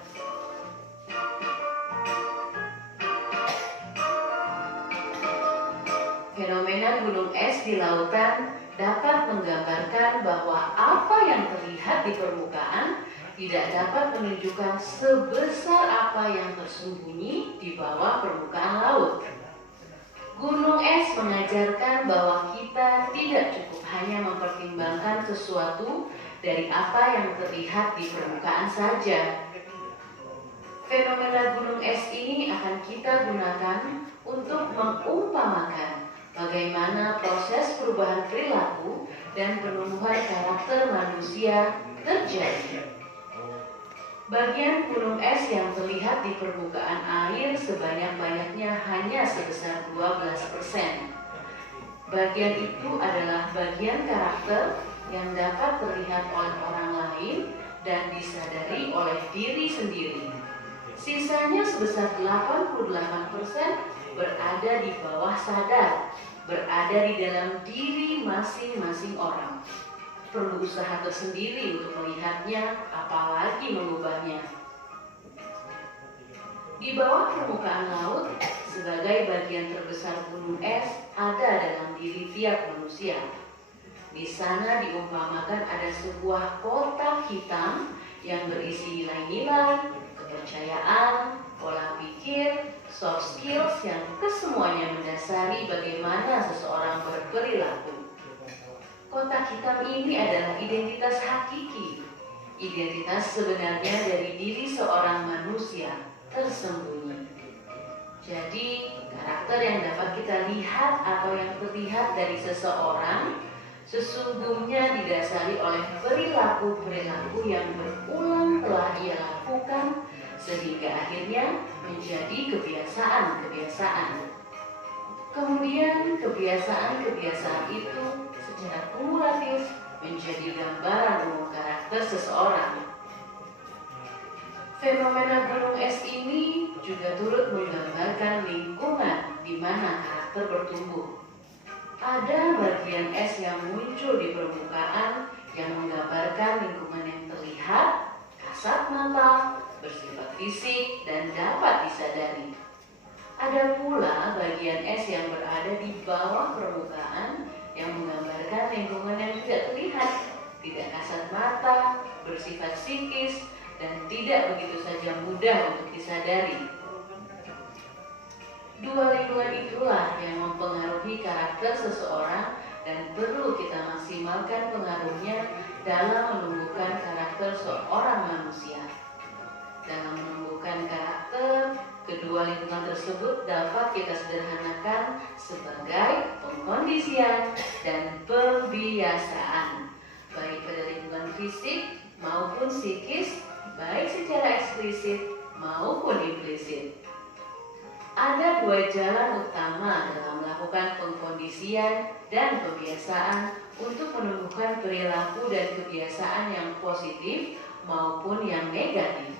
Fenomena gunung es di lautan dapat menggambarkan bahwa apa yang terlihat di permukaan tidak dapat menunjukkan sebesar apa yang tersembunyi di bawah permukaan laut. Gunung es mengajarkan bahwa kita tidak cukup hanya mempertimbangkan sesuatu dari apa yang terlihat di permukaan saja. Fenomena gunung es ini akan kita gunakan untuk mengumpamakan bagaimana proses perubahan perilaku dan penumbuhan karakter manusia terjadi. Bagian gunung es yang terlihat di permukaan air sebanyak-banyaknya hanya sebesar 12%. Bagian itu adalah bagian karakter yang dapat terlihat oleh orang lain dan disadari oleh diri sendiri. Sisanya sebesar 88% berada di bawah sadar, berada di dalam diri masing-masing orang. Perlu usaha tersendiri untuk melihatnya, apalagi mengubahnya. Di bawah permukaan laut, sebagai bagian terbesar gunung es, ada dalam diri tiap manusia. Di sana diumpamakan ada sebuah kotak hitam yang berisi nilai-nilai, kepercayaan, pola pikir, soft skills yang kesemuanya mendasari bagaimana seseorang berperilaku. Kotak hitam ini adalah identitas hakiki, identitas sebenarnya dari diri seorang manusia tersembunyi. Jadi, karakter yang dapat kita lihat atau yang terlihat dari seseorang sesungguhnya didasari oleh perilaku-perilaku yang berulang telah ia lakukan sehingga akhirnya menjadi kebiasaan-kebiasaan. Kemudian kebiasaan-kebiasaan itu secara kumulatif menjadi gambaran umum karakter seseorang. Fenomena gunung es ini juga turut menggambarkan lingkungan di mana karakter bertumbuh. Ada bagian es yang muncul di permukaan yang menggambarkan lingkungan yang terlihat, kasat mata, bersifat fisik, dan dapat disadari. Ada pula bagian es yang berada di bawah permukaan yang menggambarkan lingkungan yang tidak terlihat, tidak kasat mata, bersifat psikis, dan tidak begitu saja mudah untuk disadari. Dua lingkungan itulah yang mempengaruhi karakter seseorang dan perlu kita maksimalkan pengaruhnya dalam menumbuhkan karakter seorang manusia. Dalam menumbuhkan karakter, kedua lingkungan tersebut dapat kita sederhanakan sebagai pengkondisian dan pembiasaan, baik pada lingkungan fisik maupun psikis, baik secara eksplisit maupun implisit. Ada dua jalan utama dalam melakukan pengkondisian dan pembiasaan untuk menumbuhkan perilaku dan kebiasaan yang positif maupun yang negatif,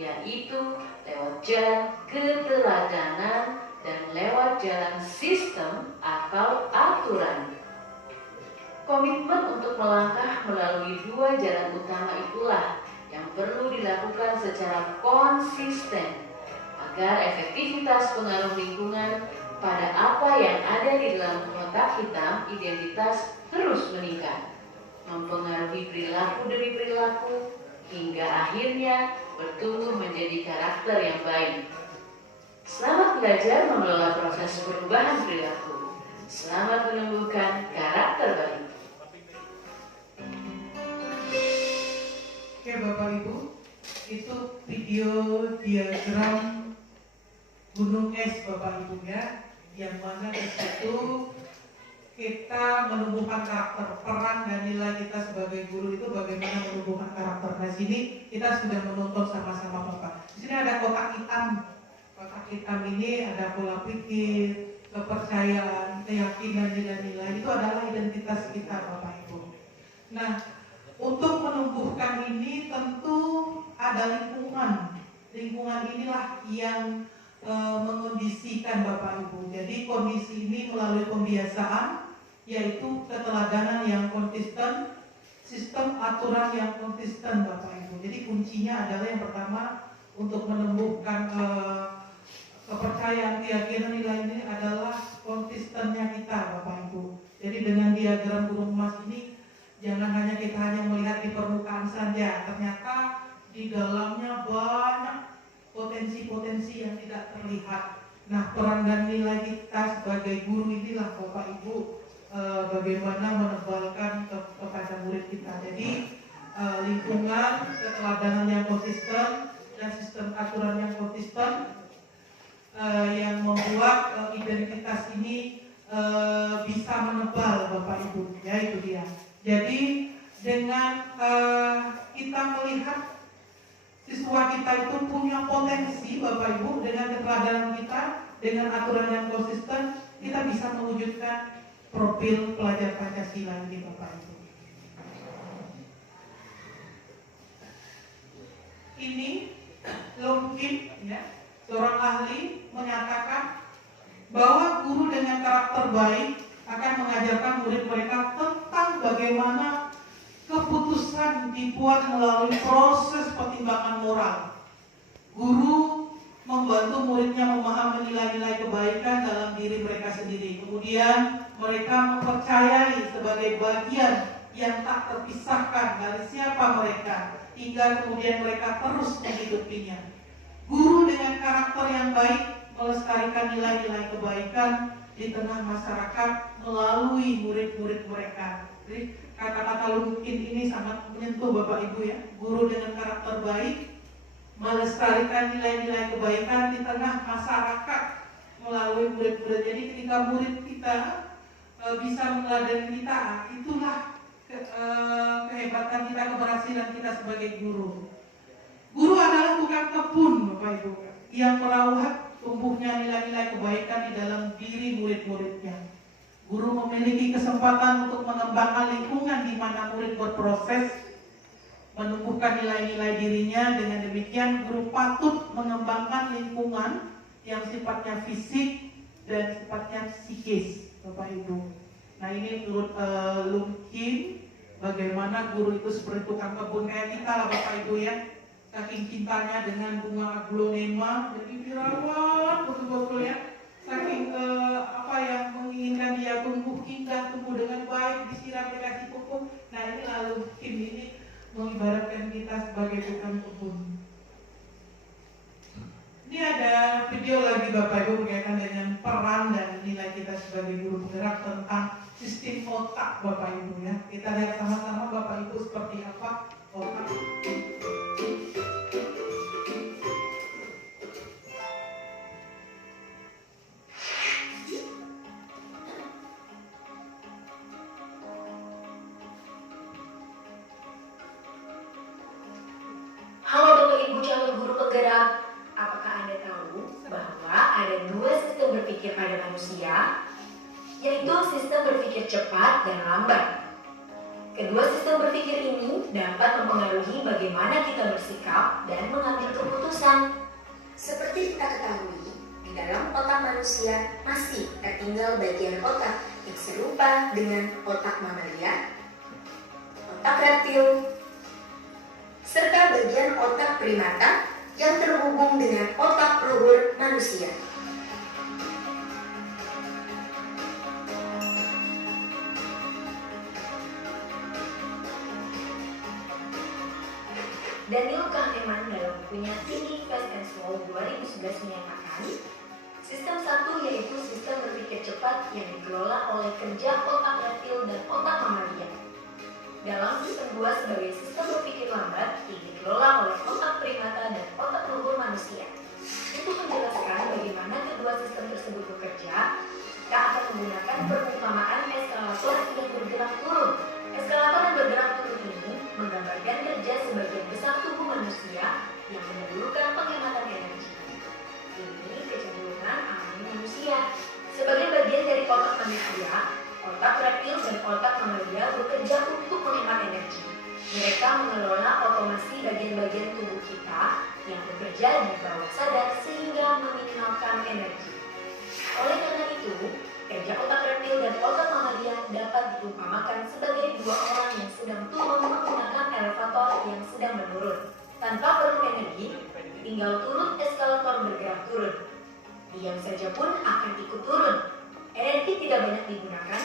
yaitu lewat jalan keteladanan, dan lewat jalan sistem atau aturan. Komitmen untuk melangkah melalui dua jalan utama itulah yang perlu dilakukan secara konsisten agar efektivitas pengaruh lingkungan pada apa yang ada di dalam kotak hitam identitas terus meningkat, mempengaruhi perilaku demi perilaku, hingga akhirnya bertumbuh menjadi karakter yang baik. Selamat belajar mengelola proses perubahan perilaku. Selamat menumbuhkan karakter baik. Oke Bapak Ibu, itu video diagram gunung es Bapak Ibu ya, yang mana di situ kita menumbuhkan karakter. Peran dan nilai kita sebagai guru itu bagaimana menumbuhkan karakter. Nah sini kita sudah menonton sama-sama Bapak. Di sini ada kotak hitam. Kotak hitam ini ada pola pikir, kepercayaan, keyakinan, nilai-nilai. Itu adalah identitas kita Bapak Ibu. Nah, untuk menumbuhkan ini tentu ada lingkungan. Lingkungan inilah yang mengondisikan Bapak Ibu. Jadi kondisi ini melalui pembiasaan, yaitu keteladanan yang konsisten, sistem aturan yang konsisten Bapak Ibu. Jadi kuncinya adalah yang pertama untuk menumbuhkan kepercayaan, keyakinan, nilai ini adalah konsistennya kita Bapak Ibu. Jadi dengan diagram burung emas ini jangan hanya kita melihat di permukaan saja, ternyata di dalamnya banyak potensi-potensi yang tidak terlihat. Nah, peran dan nilai kita sebagai guru inilah Bapak Ibu bagaimana menebalkan kepada murid kita. Jadi lingkungan, keteladanan yang konsisten, dan sistem aturan yang konsisten yang membuat identitas ini bisa menebal Bapak Ibu. Ya, itu dia. Jadi dengan kita melihat siswa kita itu punya potensi Bapak Ibu, dengan keteladanan kita, dengan aturan yang konsisten, kita bisa mewujudkan profil pelajar Pancasila ini Bapak Ibu. Ini Longkin, ya, seorang ahli menyatakan bahwa guru dengan karakter baik akan mengajarkan murid mereka tentang bagaimana keputusan dibuat melalui proses pertimbangan moral. Guru membantu muridnya memahami nilai-nilai kebaikan dalam diri mereka sendiri. Kemudian mereka mempercayai sebagai bagian yang tak terpisahkan dari siapa mereka, hingga kemudian mereka terus menghidupinya. Guru dengan karakter yang baik melestarikan nilai-nilai kebaikan di tengah masyarakat melalui murid-murid mereka. Jadi kata-kata Longkin ini sangat menyentuh Bapak Ibu ya. Guru dengan karakter baik melestarikan nilai-nilai kebaikan di tengah masyarakat melalui murid-murid. Jadi ketika murid kita bisa meneladani kita, itulah kehebatan kita, keberhasilan kita sebagai guru. Guru adalah tukang kebun Bapak Ibu yang merawat tumbuhnya nilai-nilai kebaikan di dalam diri murid-muridnya. Guru memiliki kesempatan untuk mengembangkan lingkungan di mana murid berproses menumbuhkan nilai-nilai dirinya. Dengan demikian guru patut mengembangkan lingkungan yang sifatnya fisik dan sifatnya psikis Bapak Ibu. Nah ini menurut Longkin, bagaimana guru itu seperti tukang kebun kayak kita lah Bapak Ibu ya. Saking cintanya dengan bunga aglonema, jadi dirawat betul-betul ya. Saking apa yang menginginkan dia tumbuh indah, tumbuh dengan baik, disiram, dikasih pupuk. Nah ini lalu Kim ini mengibaratkan kita sebagai tukang kebun. Ini ada video lagi Bapak Ibu berkaitan dengan peran dan nilai kita sebagai guru penggerak tentang sistem otak Bapak Ibu ya. Kita lihat sama-sama Bapak Ibu seperti apa otak. Halo Bapak Ibu calon guru penggerak, apakah Anda tahu bahwa ada dua sistem berpikir pada manusia, yaitu sistem berpikir cepat dan lambat. Kedua sistem berpikir ini dapat mempengaruhi bagaimana kita bersikap dan mengambil keputusan. Seperti kita ketahui, di dalam otak manusia masih tertinggal bagian otak yang serupa dengan otak mamalia, otak reptil, serta bagian otak primata yang terhubung dengan otak luhur manusia. Daniel Kahneman dalam bukunya Thinking Fast and Slow 2011 menyatakan, sistem satu yaitu sistem berpikir cepat yang dikelola oleh kerja otak reptil dan otak mamalia. Dalam sistem 2 sebagai sistem berpikir lambat yang dikelola oleh otak primata dan otak luhur manusia. Untuk menjelaskan bagaimana kedua sistem tersebut bekerja, kita akan menggunakan perumpamaan eskalator yang bergerak turun. Eskalator yang bergerak turun ini menggambarkan kerja sebagian besar tubuh manusia yang mendahulukan penghematan energi. Ini kecenderungan alami manusia. Sebagai bagian dari otak manusia, otak reptil dan otak mamalia bekerja untuk menghemat energi. Mereka mengelola otomasi bagian-bagian tubuh kita yang bekerja di bawah sadar sehingga meminimalkan energi. Oleh karena itu, kerja otak reptil dan otak mamalia dapat diumpamakan sebagai dua orang yang sedang turun menggunakan elevator yang sedang menurun. Tanpa perlu energi, tinggal turun eskalator bergerak turun. Diam saja pun akan ikut turun. Energi tidak banyak digunakan,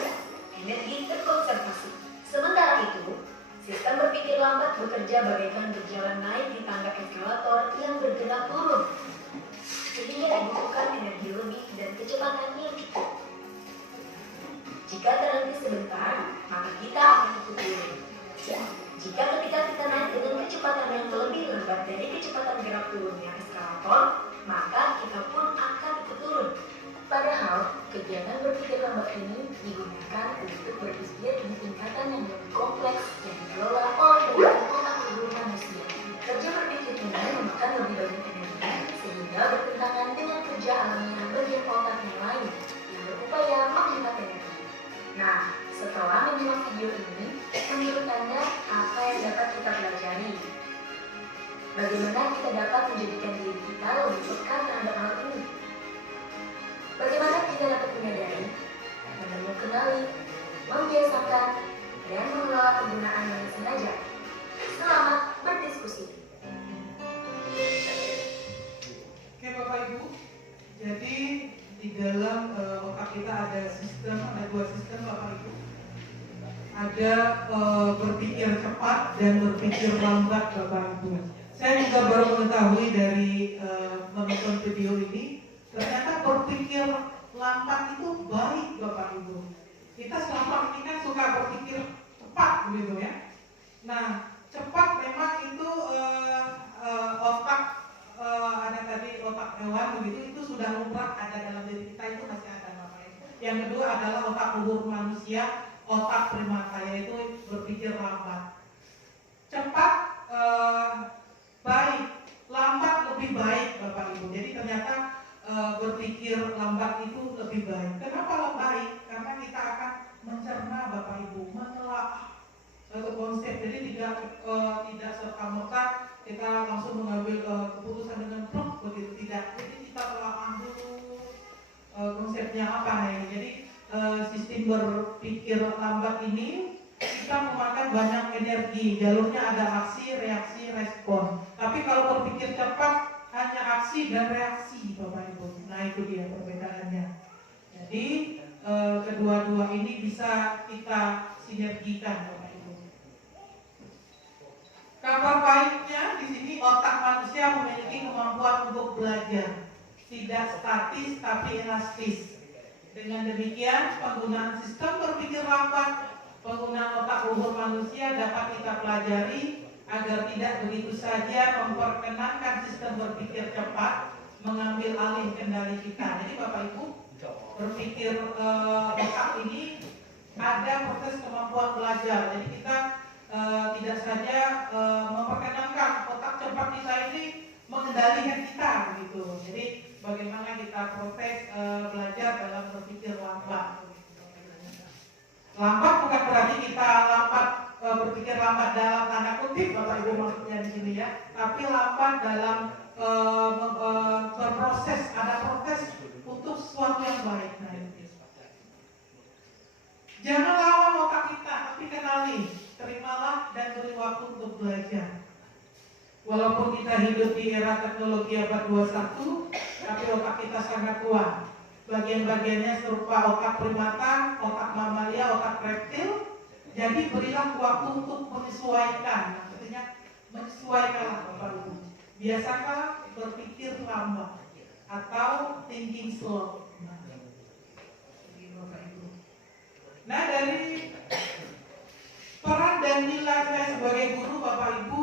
energi terkonservasi. Sementara itu, sistem berpikir lambat bekerja bagaikan berjalan naik di tangga eskalator yang bergerak turun, sehingga dibutuhkan energi lebih dan kecepatan yang cukup. Jika terhenti sebentar, maka kita akan ikut turun. Jika ketika kita naik dengan kecepatan yang lebih lambat dari kecepatan gerak turunnya eskalator, maka kita pun akan ikut turun. Padahal, kegiatan berpikir lambat ini digunakan untuk berpikir di tingkatan yang lebih kompleks yang dikelola oleh bagian otak luhur manusia. Kerja berpikir ini memakan lebih banyak energi, sehingga bertentangan dengan kerja alamiah bagian otak yang lain yang berupaya menghemat energi. Nah, setelah menyimak video ini, menurut Anda apa yang dapat kita pelajari? Bagaimana kita dapat menjadikan diri kita lebih peka terhadap hal ini? Bagaimana kita dapat menyadari, mengenali, membiasakan, dan mengelola penggunaan yang sengaja? Selamat berdiskusi. Oke Bapak Ibu, jadi di dalam otak kita ada dua sistem Bapak Ibu. Ada berpikir cepat dan berpikir lambat Bapak Ibu. Saya juga baru mengetahui dari menonton video ini, ternyata berpikir lambat itu baik Bapak Ibu. Kita selama ini kan suka berpikir cepat begitu ya. Nah, cepat memang itu otak ada tadi otak hewan begitu, itu sudah lumrah ada dalam diri kita, itu masih ada Bapak Ibu. Yang kedua adalah otak luhur manusia, otak primata, yaitu berpikir lambat. Cepat baik, lambat lebih baik Bapak Ibu. Jadi ternyata berpikir lambat itu lebih baik. Kenapa lebih baik? Karena kita akan mencerna Bapak Ibu, menelaah suatu konsep. Jadi tidak serta merta kita langsung mengambil keputusan dengan pluk begitu, tidak. Jadi kita telah dulu konsepnya apa nih. Jadi sistem berpikir lambat ini kita memakan banyak energi. Jalurnya ada aksi, reaksi, respon. Tapi kalau berpikir cepat hanya aksi dan reaksi Bapak Ibu. Nah itu dia perbedaannya. Jadi kedua-dua ini bisa kita sinergikan Bapak Ibu. Kabar baiknya di sini otak manusia memiliki kemampuan untuk belajar, tidak statis tapi elastis. Dengan demikian penggunaan sistem berpikir lambat, penggunaan otak luhur manusia dapat kita pelajari agar tidak begitu saja memperkenankan sistem berpikir cepat mengambil alih kendali kita. Jadi Bapak Ibu, berpikir otak ini ada proses kemampuan belajar. Jadi kita tidak saja memperkenankan otak cepat kita ini mengendalikan kita gitu. Jadi bagaimana kita proses belajar dalam berpikir lambat. Lambat bukan berarti kita lambat berpikir lambat dalam tanda kutip Bapak Ibu maksudnya di sini ya, tapi lambat dalam berproses, ada proses untuk sesuatu yang baik. Nah, ini. Jangan lawan otak kita, tapi kenali, terimalah dan beri waktu untuk belajar. Walaupun kita hidup di era teknologi abad 21, tapi otak kita sangat kuat. Bagian-bagiannya serupa otak primata, otak mamalia, otak reptil. Jadi berilah waktu untuk menyesuaikan. Maksudnya menyesuaikanlah Bapak Ibu. Biasakanlah berpikir lambat atau thinking slow. Nah, dari peran dan nilai saya sebagai guru Bapak Ibu,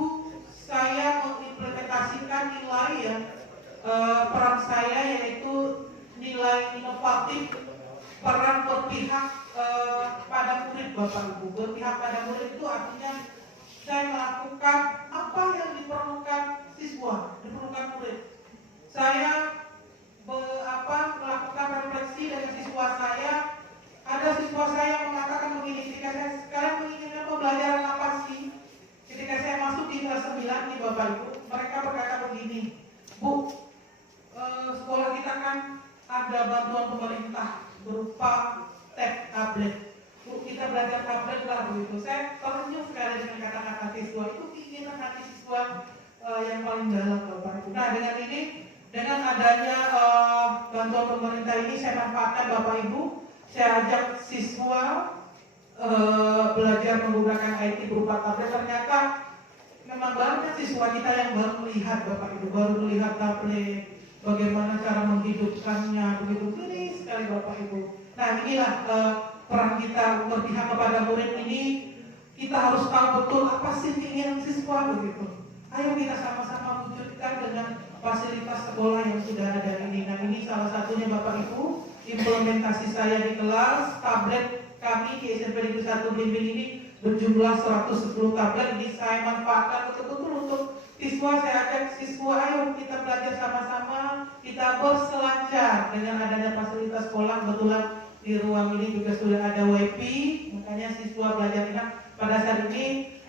saya mengimplementasikan nilai ya, peran saya yaitu nilai inovatif, peran berpihak pada murid Bapak Ibu. Berpihak pada murid itu artinya saya melakukan apa yang diperlukan siswa, diperlukan murid. Saya melakukan refleksi dengan siswa saya. Ada siswa saya yang mengatakan begini, ketika saya sekarang menginginkan pembelajaran apa sih? Ketika saya masuk di kelas 9 nih Bapak Ibu, mereka berkata begini, Bu, sekolah kita kan ada bantuan pemerintah berupa tablet. Bu, kita belajar tablet lah begitu. Saya tersenyum sekali dengan kata-kata siswa, itu keinginan hati siswa yang paling dalam Bapak Ibu. Nah, dengan ini, dengan adanya bantuan pemerintah ini saya manfaatkan Bapak Ibu. Saya ajak siswa belajar menggunakan IT berupa tablet. Ternyata memang banyak siswa kita yang baru melihat Bapak Ibu, baru melihat tablet, bagaimana cara menghidupkannya, begitu gini sekali Bapak Ibu. Nah, inilah peran kita berpihak kepada murid ini. Kita harus tahu betul apa sih keinginan siswa begitu. Ayo kita sama-sama wujudkan dengan fasilitas sekolah yang sudah ada ini. Nah, ini salah satunya Bapak Ibu. Implementasi saya di kelas, tablet kami di SMP Negeri 1 Blimbing ini berjumlah 110 tablet. Ini saya manfaatkan betul-betul untuk siswa. Saya ajak siswa, ayo kita belajar sama-sama, kita berselancar dengan adanya fasilitas sekolah. Kebetulan di ruang ini juga sudah ada WiFi, makanya siswa belajar dengan pada saat ini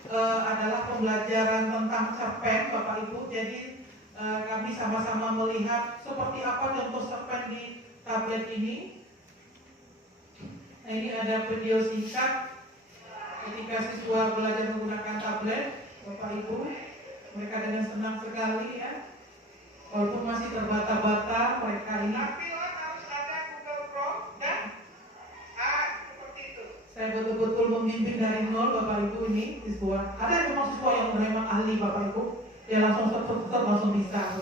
adalah pembelajaran tentang cerpen Bapak Ibu. Jadi kami sama-sama melihat seperti apa contoh cerpen di tablet ini. Nah, ini ada video singkat ketika siswa belajar menggunakan tablet Bapak Ibu. Mereka dengan senang sekali ya, walaupun masih terbata-bata mereka ini. Tapi harus ada Google Chrome dan seperti itu. Saya betul-betul membimbing dari nol Bapak Ibu ini siswa. Ada memang siswa yang memang ahli Bapak Ibu, dia langsung langsung bisa.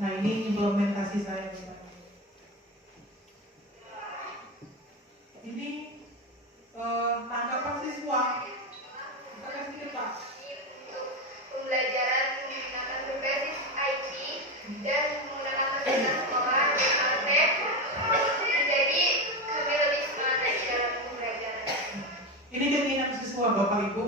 Nah, ini implementasi saya. Ini tanggapan siswa. Kita kasih Pak. Pembelajaran menggunakan berbasis IT dan menggunakan fasilitas sekolah tablet menjadi kami lebih semangat dalam pembelajaran. Ini keinginan siswa Bapak Ibu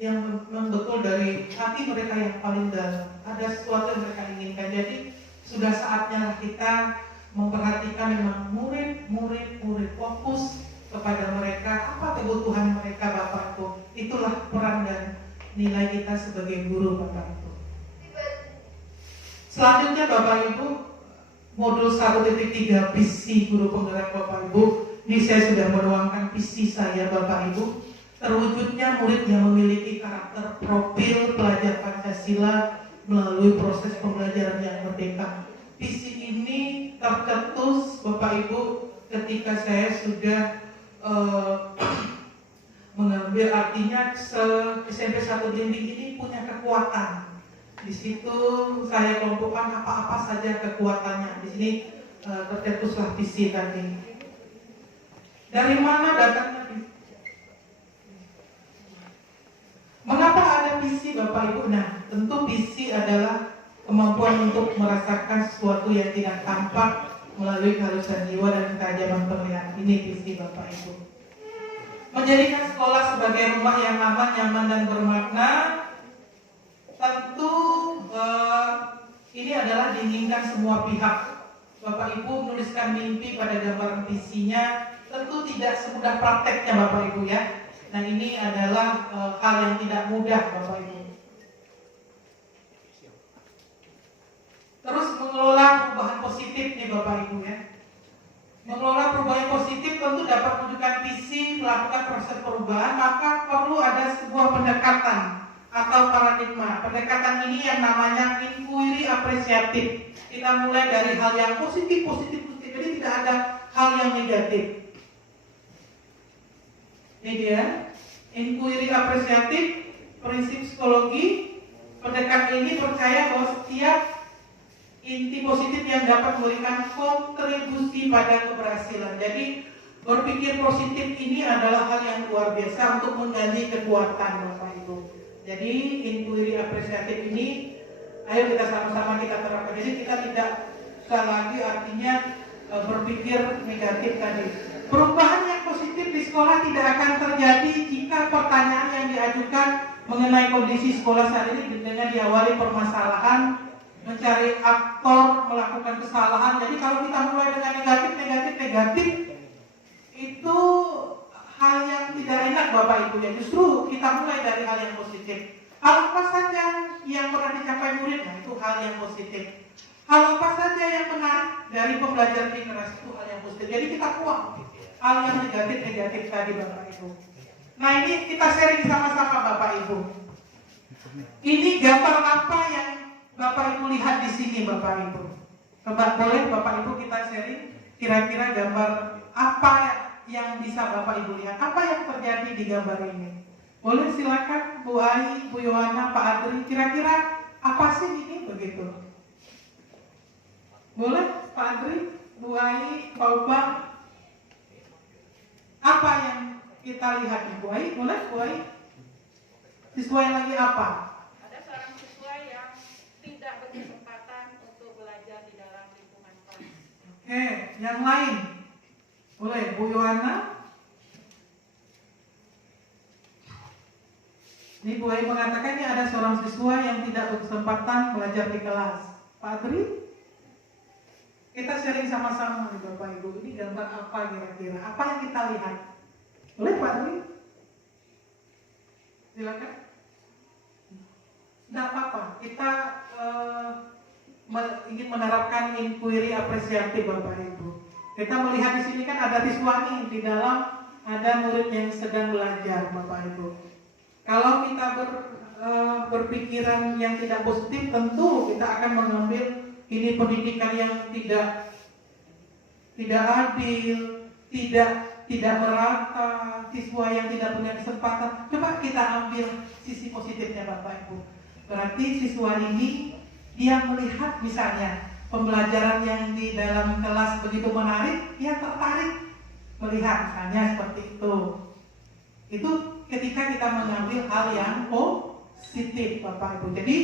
yang memang betul dari hati mereka yang paling dalam. Ada sesuatu yang mereka inginkan. Jadi sudah saatnya kita memperhatikan memang murid fokus kepada mereka, apa kebutuhan mereka Bapak Ibu. Itulah peran dan nilai kita sebagai guru Bapak Ibu. Selanjutnya Bapak Ibu, modul 1.3 visi guru penggerak Bapak Ibu. Ini saya sudah menuangkan visi saya Bapak Ibu. Terwujudnya murid yang memiliki karakter profil pelajar Pancasila melalui proses pembelajaran yang merdeka. Visi ini tercetus Bapak Ibu ketika saya sudah mengambil, artinya SMP 1 Blimbing ini punya kekuatan. Di situ saya kelompokkan apa-apa saja kekuatannya. Di sini tercetuslah visi tadi. Dari mana datangnya visi? Mengapa ada visi Bapak Ibu? Nah, tentu visi adalah kemampuan untuk merasakan sesuatu yang tidak tampak melalui kehalusan jiwa dan ketajaman penglihatan. Ini visi Bapak Ibu. Menjadikan sekolah sebagai rumah yang aman, nyaman, dan bermakna. Tentu ini adalah diinginkan semua pihak. Bapak Ibu menuliskan mimpi pada gambaran visinya. Tentu tidak semudah prakteknya Bapak Ibu ya. Nah, ini adalah hal yang tidak mudah Bapak Ibu. mengelola perubahan positif nih Bapak Ibu ya. Mengelola perubahan positif tentu dapat menunjukkan visi, melakukan proses perubahan, maka perlu ada sebuah pendekatan atau paradigma. Pendekatan ini yang namanya inquiry apresiatif. Kita mulai dari hal yang positif. Jadi tidak ada hal yang negatif. Ini dia, inquiry apresiatif, prinsip psikologi. Pendekatan ini percaya bahwa setiap inti positif yang dapat memberikan kontribusi pada keberhasilan. Jadi berpikir positif ini adalah hal yang luar biasa untuk menggali kekuatan Bapak Ibu. Jadi inquiry apresiatif ini, ayo kita sama-sama kita terapkan. Jadi kita tidak sekali lagi artinya berpikir negatif tadi. Perubahan yang positif di sekolah tidak akan terjadi jika pertanyaan yang diajukan mengenai kondisi sekolah saat ini dengan diawali permasalahan, mencari aktor melakukan kesalahan. Jadi kalau kita mulai dengan negatif, itu hal yang tidak enak Bapak Ibu ya. Justru kita mulai dari hal yang positif. Hal apa saja yang pernah dicapai murid, nah itu hal yang positif. Hal apa saja yang benar dari pembelajaran di kelas, itu hal yang positif. Jadi kita kuat hal yang negatif tadi Bapak Ibu. Nah ini kita sharing sama-sama Bapak Ibu. Ini gambar apa yang Bapak Ibu lihat di sini Bapak Ibu? Boleh Bapak Ibu kita sharing kira-kira gambar apa yang bisa Bapak Ibu lihat? Apa yang terjadi di gambar ini? Boleh silakan Bu Ai, Bu Yohana, Pak Adri, kira-kira apa sih ini begitu? Boleh Pak Adri, Bu Ai, Pak Ubang? Apa yang kita lihat di Bu Ai? Boleh Bu Ai? Siswa yang lagi apa? Ada seorang siswa yang tidak berkesempatan untuk belajar di dalam lingkungan kelas. Oke, yang lain? Boleh Bu Yohana? Ini Bu Ai mengatakan ini ada seorang siswa yang tidak berkesempatan belajar di kelas. Pak Adri? Kita sharing sama-sama nih Bapak Ibu. Ini gambar apa kira-kira? Apa yang kita lihat? Boleh Pak Adri? Silakan. Tidak apa-apa. Kita ingin menerapkan inquiry apresiatif Bapak Ibu. Kita melihat di sini kan ada siswa nih, di dalam ada murid yang sedang belajar Bapak Ibu. Kalau kita berpikiran yang tidak positif, tentu kita akan mengambil ini pendidikan yang tidak adil, tidak merata, siswa yang tidak punya kesempatan. Coba kita ambil sisi positifnya Bapak Ibu. Berarti siswa ini dia melihat misalnya pembelajaran yang di dalam kelas begitu menarik, dia tertarik melihat misalnya seperti itu. Itu ketika kita mengambil hal yang positif Bapak Ibu. Jadi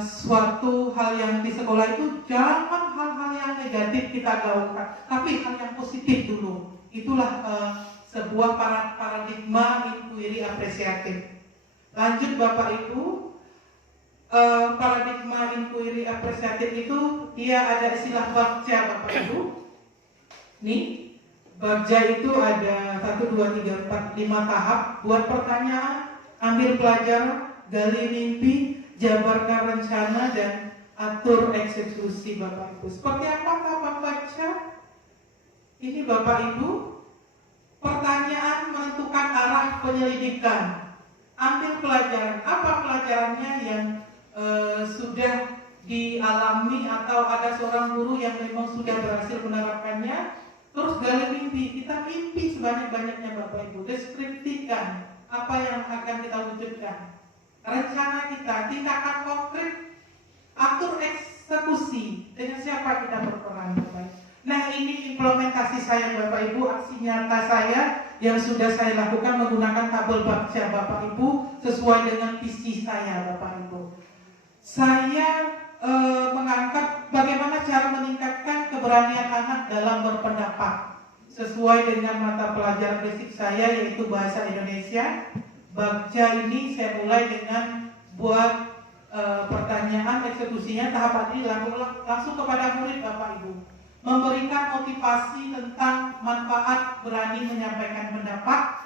suatu hal yang di sekolah itu jangan hal-hal yang negatif kita gaungkan, tapi hal yang positif dulu. Itulah sebuah paradigma inquiry apresiatif. Lanjut Bapak Ibu, paradigma inquiry apresiatif itu dia ada istilah bagja Bapak Ibu. Nih, bagja itu ada 1, 2, 3, 4, 5 tahap. Buat pertanyaan, ambil pelajaran, gali mimpi, jabarkan rencana, dan atur eksekusi Bapak Ibu. Seperti apa tahap bagja? Ini Bapak Ibu, pertanyaan menentukan arah penyelidikan. Ambil pelajaran, apa pelajarannya yang sudah dialami atau ada seorang guru yang memang sudah berhasil menerapkannya. Terus gali mimpi, kita mimpi sebanyak-banyaknya Bapak Ibu. Deskripsikan apa yang akan kita wujudkan. Rencana kita, tindakan konkret, atur eksekusi. Dengan siapa kita berperan Bapak Ibu. Nah ini implementasi saya Bapak Ibu, aksi nyata saya yang sudah saya lakukan menggunakan tabel bagja Bapak Ibu sesuai dengan visi saya Bapak Ibu. Saya mengangkat bagaimana cara meningkatkan keberanian anak dalam berpendapat sesuai dengan mata pelajaran basic saya yaitu bahasa Indonesia. Bagja ini saya mulai dengan buat pertanyaan, eksekusinya tahap ini langsung kepada murid Bapak Ibu. Memberikan motivasi tentang manfaat berani menyampaikan pendapat.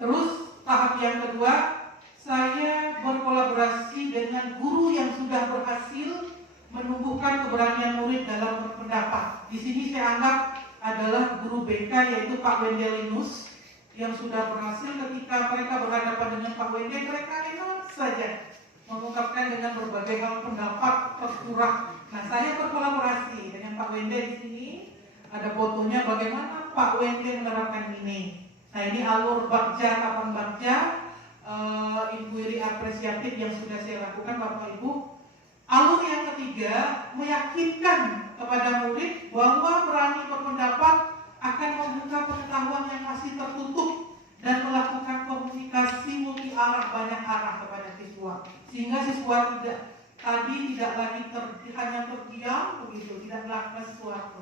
Terus tahap yang kedua, saya berkolaborasi dengan guru yang sudah berhasil menumbuhkan keberanian murid dalam berpendapat. Di sini saya anggap adalah guru BK yaitu Pak Wendelinus yang sudah berhasil ketika mereka berhadapan dengan Pak Wende, mereka enak saja mengungkapkan dengan berbagai hal pendapat terkurang. Nah, saya berkolaborasi dengan Pak Wende di sini. Ada fotonya bagaimana Pak Wende menerapkan ini. Nah, ini alur bakja, kapan bakja, inquiry apresiatif yang sudah saya lakukan Bapak Ibu. Alur yang ketiga, meyakinkan kepada murid bahwa berani berpendapat akan membuka pengetahuan yang masih tertutup dan melakukan komunikasi multi arah, banyak arah kepada siswa, sehingga siswa tidak lagi hanya terdiam begitu, tidak melakukan sesuatu.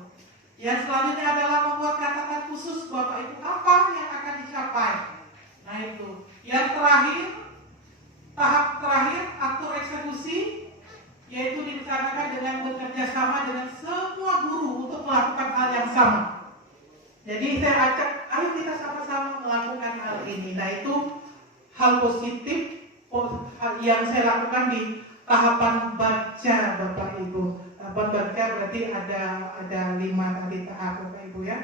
Yang selanjutnya adalah membuat catatan khusus Bapak Ibu apa yang akan dicapai. Nah itu. Yang terakhir, tahap terakhir atur eksekusi, yaitu direncanakan dengan bekerja sama dengan semua guru untuk melakukan hal yang sama. Jadi saya ajak, ayo kita sama-sama melakukan hal ini. Nah itu hal positif yang saya lakukan di tahapan baca Bapak Ibu. Tahapan baca berarti ada 5 tadi tahap Bapak Ibu ya.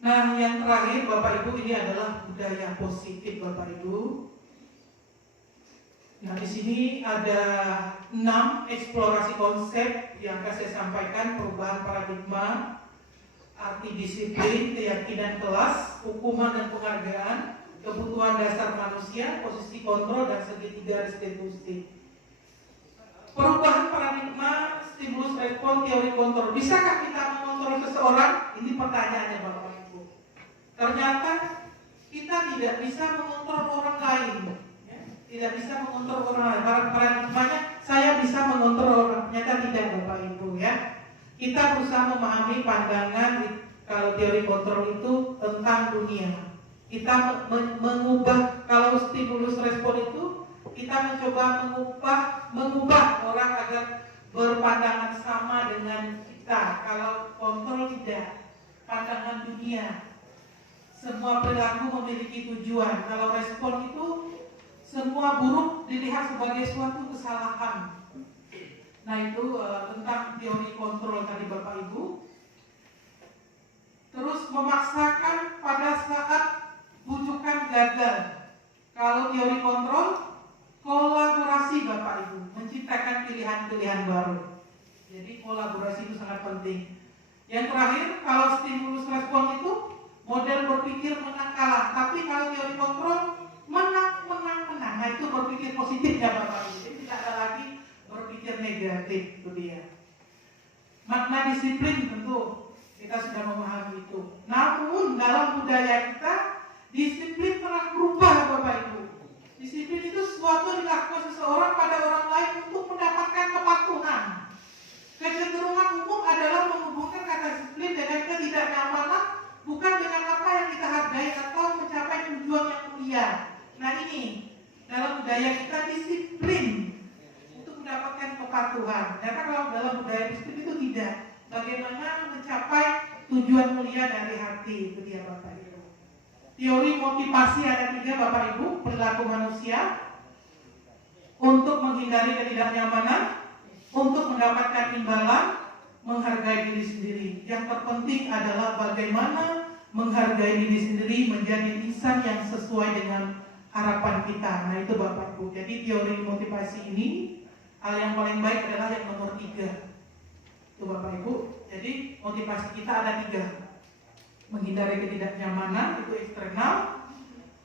Nah yang terakhir Bapak Ibu ini adalah budaya positif Bapak Ibu. Nah di sini ada 6 eksplorasi konsep yang akan saya sampaikan: perubahan paradigma, arti disiplin, keyakinan kelas, hukuman dan penghargaan, kebutuhan dasar manusia, posisi kontrol, dan segitiga restitusi. Perubahan paradigma, stimulus respon, teori kontrol. Bisakah kita mengontrol seseorang? Ini pertanyaannya Bapak Ibu. Ternyata kita tidak bisa mengontrol orang lain. Tidak bisa mengontrol orang lain. Paradigmanya saya bisa mengontrol orang. Ternyata tidak Bapak Ibu ya. Kita berusaha memahami pandangan kalau teori kontrol itu tentang dunia. Kita mengubah, kalau stimulus respon itu kita mencoba mengubah orang agar berpandangan sama dengan kita. Kalau kontrol tidak, pandangan dunia. Semua perilaku memiliki tujuan. Kalau respon itu semua buruk dilihat sebagai suatu kesalahan. Nah itu tentang teori kontrol tadi Bapak Ibu. Terus memaksakan pada saat bujukan gagal. Kalau teori kontrol, kolaborasi Bapak Ibu, menciptakan pilihan-pilihan baru. Jadi kolaborasi itu sangat penting. Yang terakhir, kalau stimulus respon itu model berpikir menang kalah. Tapi kalau teori kontrol menang. Nah itu berpikir positif ya Bapak Ibu. Jadi tidak ada lagi berpikir negatif, itu dia. Makna disiplin tentu kita sudah memahami itu. Namun dalam budaya kita disiplin telah berubah Bapak Ibu. Disiplin itu sesuatu dilakukan seseorang pada orang lain untuk mendapatkan kepatuhan. Kecenderungan umum adalah menghubungkan kata disiplin dengan ketidaknyamanan, bukan dengan apa yang kita hargai atau mencapai tujuan yang mulia. Nah ini dalam budaya kita disiplin untuk mendapatkan kepatuhan. Karena kalau dalam budaya disiplin itu tidak. Bagaimana mencapai tujuan mulia dari hati, itu dia Bapak Ibu. Teori motivasi ada 3 Bapak Ibu. Perilaku manusia, untuk menghindari ketidaknyamanan, untuk mendapatkan imbalan, menghargai diri sendiri. Yang terpenting adalah bagaimana menghargai diri sendiri menjadi insan yang sesuai dengan harapan kita. Nah itu Bapak Ibu. Jadi teori motivasi ini, hal yang paling baik adalah yang nomor 3. Itu Bapak Ibu. Jadi motivasi kita ada 3. Menghindari ketidaknyamanan, itu eksternal.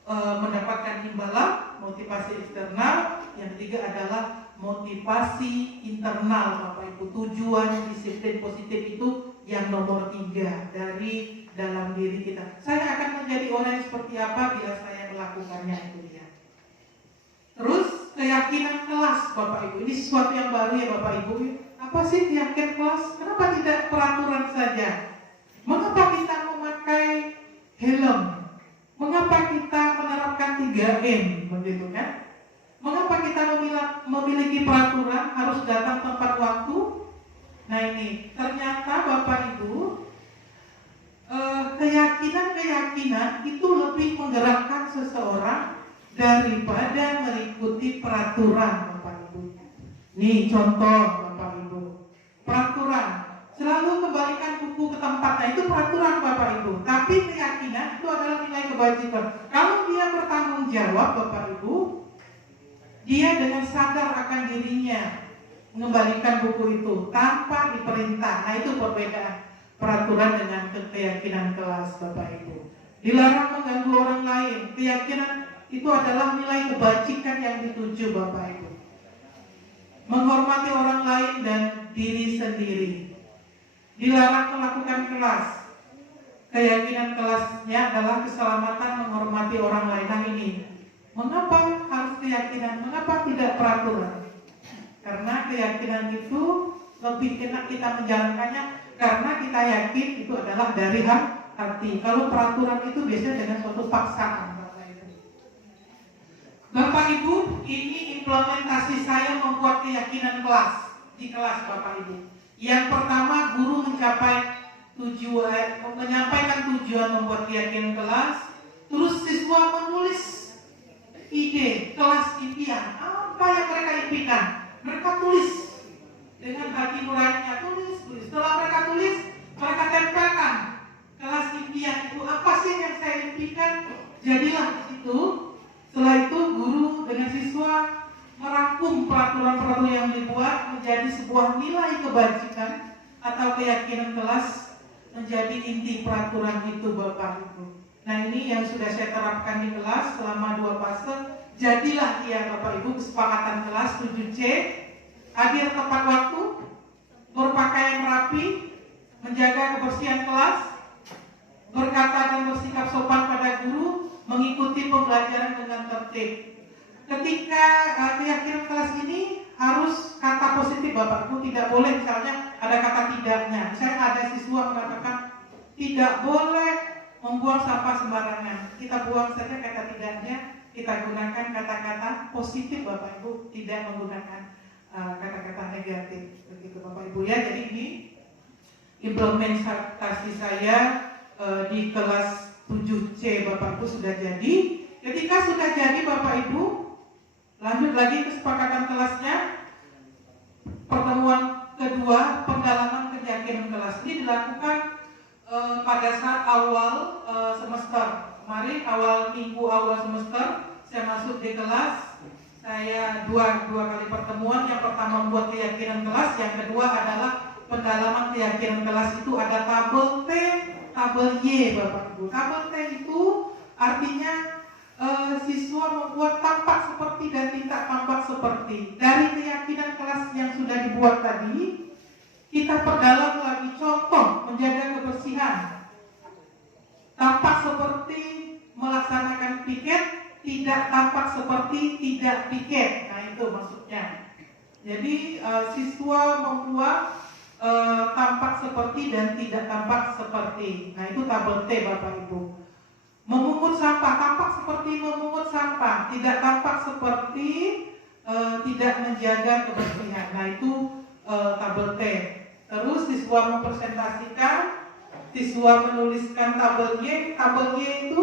Mendapatkan imbalan, motivasi eksternal. Yang ketiga adalah motivasi internal Bapak Ibu. Tujuan disiplin positif itu yang nomor 3 dari dalam diri kita. Saya akan menjadi orang yang seperti apa bila saya melakukannya, itu dia. Terus keyakinan kelas Bapak Ibu. Ini sesuatu yang baru ya Bapak Ibu. Apa sih keyakinan kelas? Kenapa tidak peraturan saja? Mengapa kita memakai helm? Mengapa kita menerapkan 3M? Begitu kan? Mengapa kita memiliki peraturan harus datang tepat waktu? Nah ini ternyata Bapak Ibu, keyakinan itu lebih menggerakkan seseorang daripada mengikuti peraturan Bapak Ibu. Nih contoh Bapak Ibu, peraturan. Selalu kembalikan buku ke tempatnya, itu peraturan Bapak Ibu. Tapi keyakinan itu adalah nilai kebajikan. Kalau dia bertanggung jawab Bapak Ibu, dia dengan sadar akan dirinya mengembalikan buku itu tanpa diperintah. Nah itu perbedaan peraturan dengan keyakinan kelas Bapak Ibu. Dilarang mengganggu orang lain. Keyakinan itu adalah nilai kebajikan yang dituju Bapak Ibu. Menghormati orang lain dan diri sendiri. Dilarang melakukan kelas. Keyakinan kelasnya adalah keselamatan menghormati orang lain. Nah ini, mengapa harus keyakinan? Mengapa tidak peraturan? Karena keyakinan itu lebih enak kita menjalankannya karena kita yakin itu adalah dari hati. Kalau peraturan itu biasanya dengan suatu paksaan. Bapak Ibu, ini implementasi saya membuat keyakinan kelas di kelas Bapak Ibu. Yang pertama, guru menyampaikan tujuan membuat keyakinan kelas. Terus siswa menulis ide kelas impian. Apa yang mereka impikan? Mereka tulis dengan hati nuraninya, tulis. Setelah mereka tulis, mereka tempelkan kelas impian itu. Apa sih yang saya impikan? Jadilah di situ. Setelah itu guru dengan siswa merangkum peraturan-peraturan yang dibuat menjadi sebuah nilai kebajikan atau keyakinan kelas menjadi inti peraturan itu Bapak Ibu. Nah ini yang sudah saya terapkan di kelas selama 2 fase. Jadilah dia Bapak Ibu kesepakatan kelas 7C, hadir tepat waktu, berpakaian rapi, menjaga kebersihan kelas, berkata dan bersikap sopan pada guru, mengikuti pembelajaran dengan tertib. Ketika keyakinan kelas ini harus kata positif Bapak Ibu, tidak boleh misalnya ada kata tidaknya. Misalnya ada siswa mengatakan tidak boleh membuang sampah sembarangan. Kita buang saja kata tidaknya, kita gunakan kata-kata positif Bapak Ibu, tidak menggunakan kata-kata negatif. Begitu Bapak Ibu ya. Jadi ini implementasi saya di kelas 7C Bapak Ibu sudah jadi. Ketika sudah jadi Bapak Ibu, lanjut lagi kesepakatan kelasnya. Pertemuan kedua, pendalaman keyakinan kelas ini dilakukan pada saat awal semester. Kemarin awal minggu awal semester saya masuk di kelas. Saya dua kali pertemuan. Yang pertama membuat keyakinan kelas, yang kedua adalah pendalaman keyakinan kelas. Itu ada tabel T, tabel Y Bapak Ibu. Tabel T itu artinya siswa membuat tampak seperti dan tidak tampak seperti. Dari keyakinan kelas yang sudah dibuat tadi, kita perdalam lagi. Contoh, menjaga kebersihan. Tampak seperti melaksanakan piket, tidak tampak seperti tidak piket. Nah itu maksudnya. Jadi siswa membuat tampak seperti dan tidak tampak seperti. Nah itu tabel T Bapak Ibu. Memungut sampah, tampak seperti memungut sampah, tidak tampak seperti tidak menjaga kebersihan. Nah itu tabel T. Terus siswa mempresentasikan, siswa menuliskan tabel Y. Tabel Y itu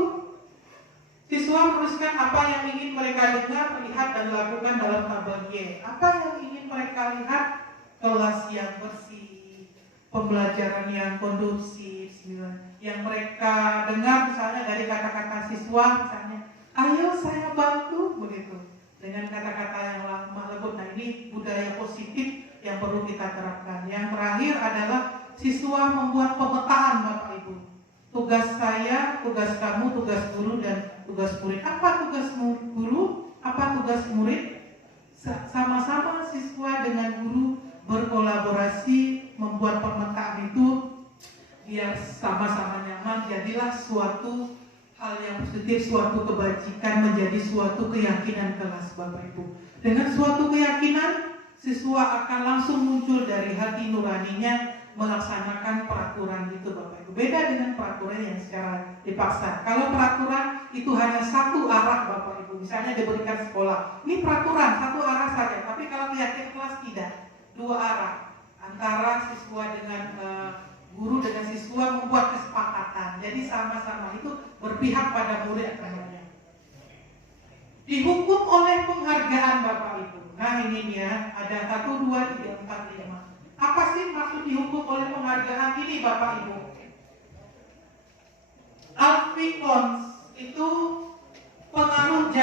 siswa menuliskan apa yang ingin mereka dengar, lihat dan lakukan dalam tabel Y. Apa yang ingin mereka lihat? Kelas yang bersih, pembelajaran yang kondusif, yang mereka dengar misalnya dari kata-kata siswa, misalnya, ayo saya bantu, begitu, dengan kata-kata yang lemah lembut. Nah ini budaya positif yang perlu kita terapkan. Yang terakhir adalah siswa membuat pemetaan Bapak Ibu. Tugas saya, tugas kamu, tugas guru dan tugas murid. Apa tugas guru? Apa tugas murid? Sama-sama siswa dengan guru berkolaborasi membuat pemetaan itu biar sama-sama nyaman. Jadilah suatu hal yang positif, suatu kebajikan menjadi suatu keyakinan kelas Bapak Ibu. Dengan suatu keyakinan, siswa akan langsung muncul dari hati nuraninya melaksanakan peraturan itu Bapak Ibu. Beda dengan peraturan yang secara dipaksa. Kalau peraturan itu hanya satu arah Bapak Ibu, misalnya diberikan sekolah, ini peraturan satu arah saja. Tapi kalau keyakinan kelas tidak, 2 arah. Antara siswa dengan guru dengan siswa membuat kesepakatan. Jadi sama-sama itu berpihak pada murid namanya. Dihukum oleh penghargaan Bapak Ibu. Nah ini ini ya, ada 1, 2, 3, 4, 5. Apa sih maksud dihukum oleh penghargaan ini Bapak Ibu? Alfie Kohn itu pengaruh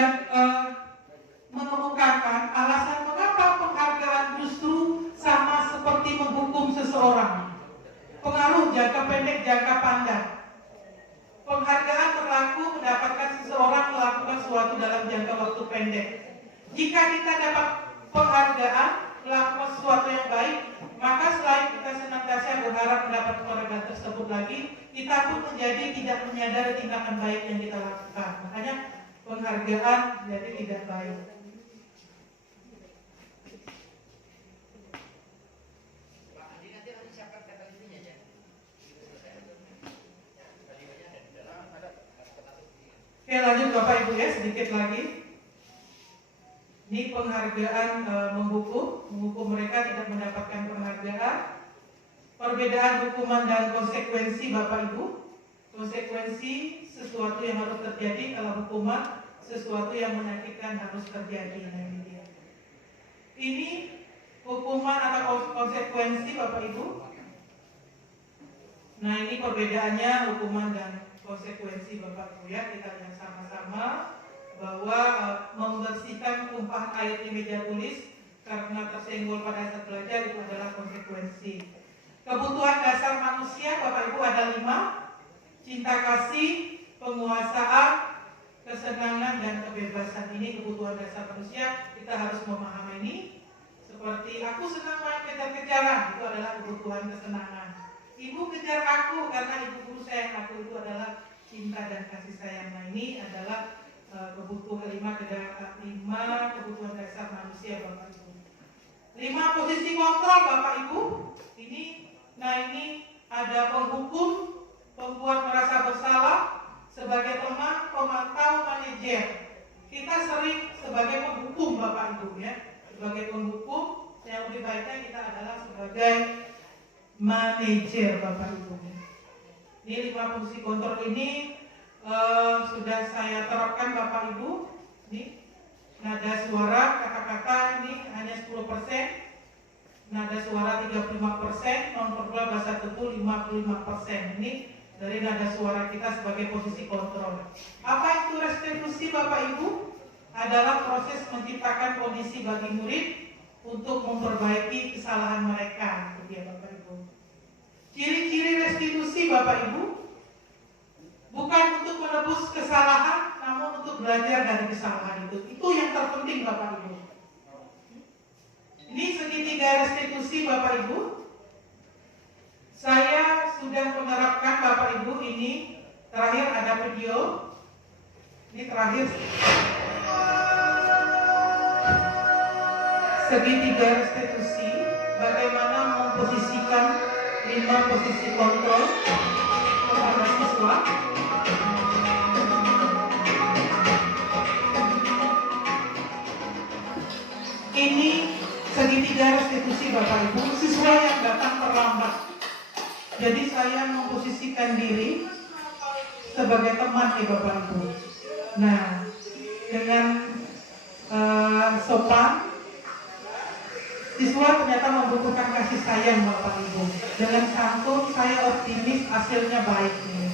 mengemukakan alasan mengapa penghargaan justru sama seperti menghukum seseorang. Pengaruh jangka pendek, jangka panjang. Penghargaan berlaku mendapatkan seseorang melakukan sesuatu dalam jangka waktu pendek. Jika kita dapat penghargaan melakukan sesuatu yang baik, maka selain kita senantiasa berharap mendapat penghargaan tersebut lagi, kita pun menjadi tidak menyadari tindakan baik yang kita lakukan. Makanya penghargaan jadi tidak baik. Oke, lanjut Bapak Ibu ya, sedikit lagi. Ini penghargaan menghukum mereka tidak mendapatkan penghargaan. Perbedaan hukuman dan konsekuensi Bapak Ibu. Konsekuensi sesuatu yang harus terjadi, kalau hukuman sesuatu yang menyakitkan harus terjadi. Ini hukuman atau konsekuensi Bapak Ibu. Nah, ini perbedaannya hukuman dan konsekuensi Bapak Ibu ya. Kita lihat sama-sama bahwa membersihkan tumpahan air di meja tulis karena tersenggol pada saat belajar itu adalah konsekuensi. Kebutuhan dasar manusia Bapak Ibu ada 5: cinta kasih, penguasaan, kesenangan, dan kebebasan. Ini kebutuhan dasar manusia, kita harus memahami ini. Seperti aku senang main kejar-kejaran, itu adalah kebutuhan kesenangan. Ibu kejar aku karena ibu guru sayang aku, itu adalah cinta dan kasih sayang. Nah, ini adalah kebutuhan 5 kebutuhan dasar manusia Bapak Ibu. 5 posisi kontrol Bapak Ibu. Ini ada penghukum, pembuat merasa bersalah, sebagai teman, pemantau, manajer. Kita sering sebagai penghukum Bapak Ibu ya. Sebagai penghukum, yang lebih baiknya kita adalah sebagai manajer Bapak Ibu. Ini 5 fungsi kontrol ini sudah saya terapkan Bapak Ibu. Ini nada suara, kata-kata ini hanya 10%, nada suara 35%, non-verbal bahasa tubuh 55%. Ini dari nada suara kita sebagai posisi kontrol. Apa itu restitusi Bapak Ibu? Adalah proses menciptakan kondisi bagi murid untuk memperbaiki kesalahan mereka. Itu dia Bapak Ibu. Ciri-ciri restitusi Bapak Ibu bukan untuk menebus kesalahan, namun untuk belajar dari kesalahan itu. Itu yang terpenting Bapak Ibu. Ini segitiga restitusi Bapak Ibu. Saya sudah menerapkan Bapak Ibu ini. Terakhir ada video. Ini terakhir. Segitiga restitusi. Bagaimana memposisikan 5 posisi kontrol kepada siswa. Ini segitiga restitusi Bapak Ibu, siswa yang datang terlambat. Jadi saya memposisikan diri sebagai teman ya Bapak Ibu. Nah, dengan sopan, siswa ternyata membutuhkan kasih sayang Bapak Ibu. Dengan santun, saya optimis hasilnya baik nih.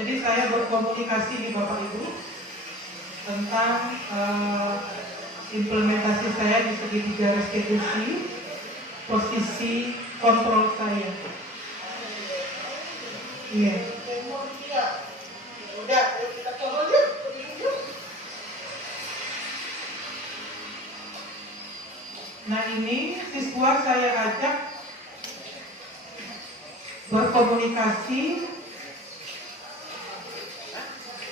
Jadi saya berkomunikasi di Bapak Ibu tentang implementasi saya di segitiga restitusi, posisi kontrol saya. Iya. Nah, ini siswa saya ajak berkomunikasi.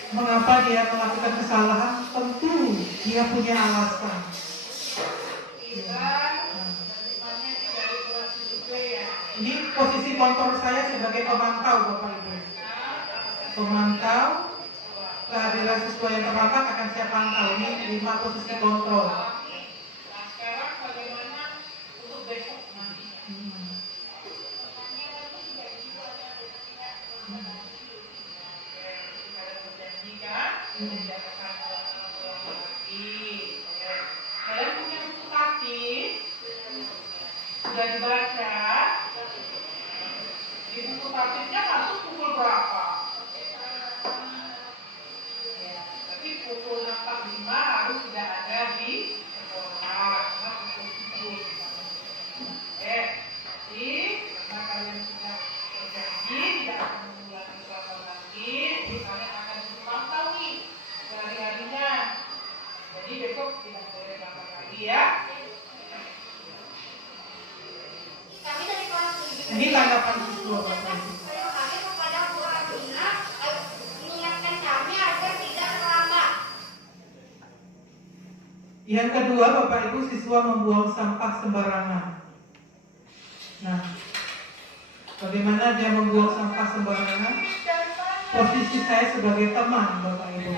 Mengapa dia melakukan kesalahan? Tentu dia punya alasan. Ini posisi kontrol saya sebagai pemantau Bapak Ibu. Pemantau kehadiran siswa yang terlambat akan saya pantau. Ini 5 posisi kontrol. Sekarang bagaimana untuk Kita berjanji kan, tidak akan pulang lagi. Kalian punya buku tatip, sudah dibaca. Di buku tatipnya masuk pukul berapa? Ya, tapi pukul 4.45 harus sudah ada di sekolah. Karena pukul 7. Jadi karena kalian sudah berjanji tidak akan mengulangi pelanggaran lagi, jadi kalian akan dipantau nih hari-harinya. Jadi besok tidak boleh melanggar lagi ya. Kami dari kelas 7. Ini tanggapan siswa Bapak Ibu. Terima kasih kepada Bu Amina mengingatkan kami agar tidak terlambat. Yang kedua, Bapak Ibu, siswa membuang sampah sembarangan. Nah, bagaimana dia membuang sampah sembarangan? Posisi saya sebagai teman, Bapak Ibu.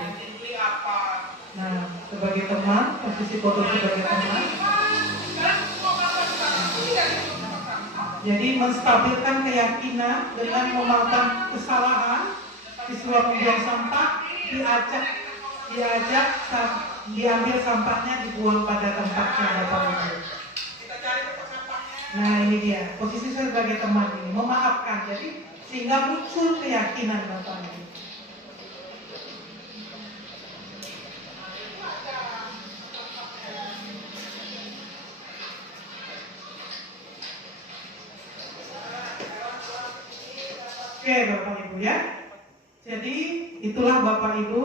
Nah, sebagai teman, posisi foto sebagai teman. Jadi menstabilkan keyakinan dengan memaafkan kesalahan, siswa membuang sampah, diambil sampahnya, dibuang pada tempatnya, Bapak Ibu. Nah, ini dia posisi saya sebagai teman ini, memaafkan, jadi sehingga muncul keyakinan Bapak Ibu. Oke Bapak Ibu ya. Jadi itulah Bapak Ibu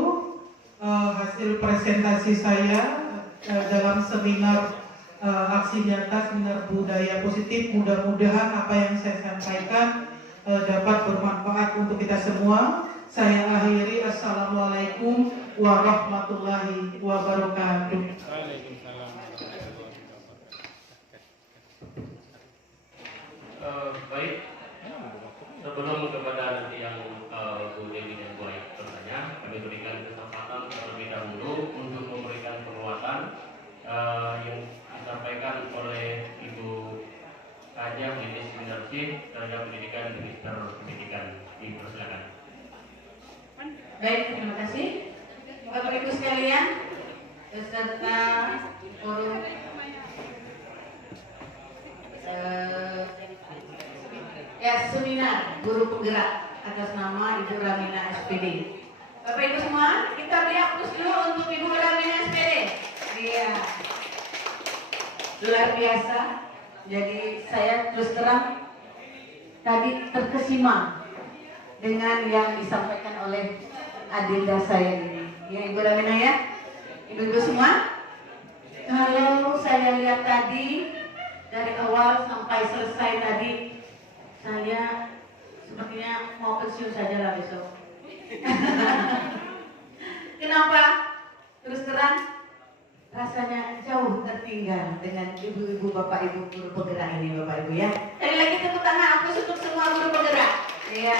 hasil presentasi saya dalam seminar aksi nyata seminar budaya positif. Mudah-mudahan apa yang saya sampaikan dapat bermanfaat untuk kita semua. Saya akhiri, assalamualaikum warahmatullahi wabarakatuh. Baik, sebelum kepada nanti yang Bu Dewi dan Bu Aik bertanya, kami berikan kesempatan terlebih dahulu untuk memberikan penguatan yang disampaikan oleh Ibu Kajah Lilis Minarsi terhadap pendidikan Minister Pendidikan. Dipersilakan. Baik, terima kasih. Bapak Ibu sekalian, beserta forum seminar guru penggerak atas nama Ibu Ramina SPD. Bapak Ibu semua, kita beri aplaus dulu untuk Ibu Ramina SPD. Iya, luar biasa. Jadi saya terus terang tadi terkesima dengan yang disampaikan oleh adinda saya ini. Ya Ibu Ramina ya, Ibu-ibu semua. Kalau saya lihat tadi dari awal sampai selesai tadi, saya sepertinya mau pensiun saja lah besok. Kenapa? Terus terang rasanya jauh tertinggal dengan ibu-ibu, bapak ibu guru penggerak ini, Bapak Ibu ya. Sekali lagi tepuk tangan aplaus untuk semua guru penggerak. Iya.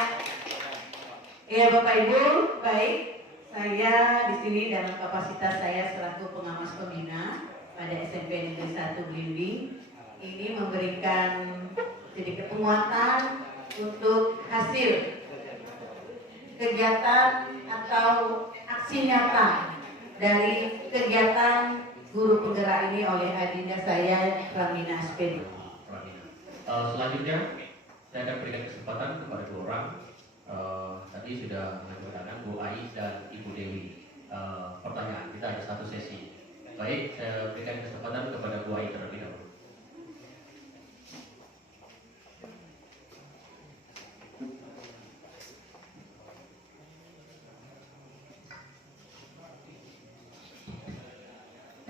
Iya Bapak Ibu, baik. Saya di sini dalam kapasitas saya selaku pengawas pembina pada SMP Negeri 1 Belimbing ini memberikan sedikit penguatan untuk hasil kegiatan atau aksi nyata dari kegiatan guru penggerak ini oleh adinda saya Ramina SPD. Selanjutnya saya akan berikan kesempatan kepada dua orang. Tadi sudah mengajukan Bu Ai dan Ibu Dewi. Pertanyaan kita ada satu sesi. Baik, saya berikan kesempatan kepada Bu Ai terlebih dahulu.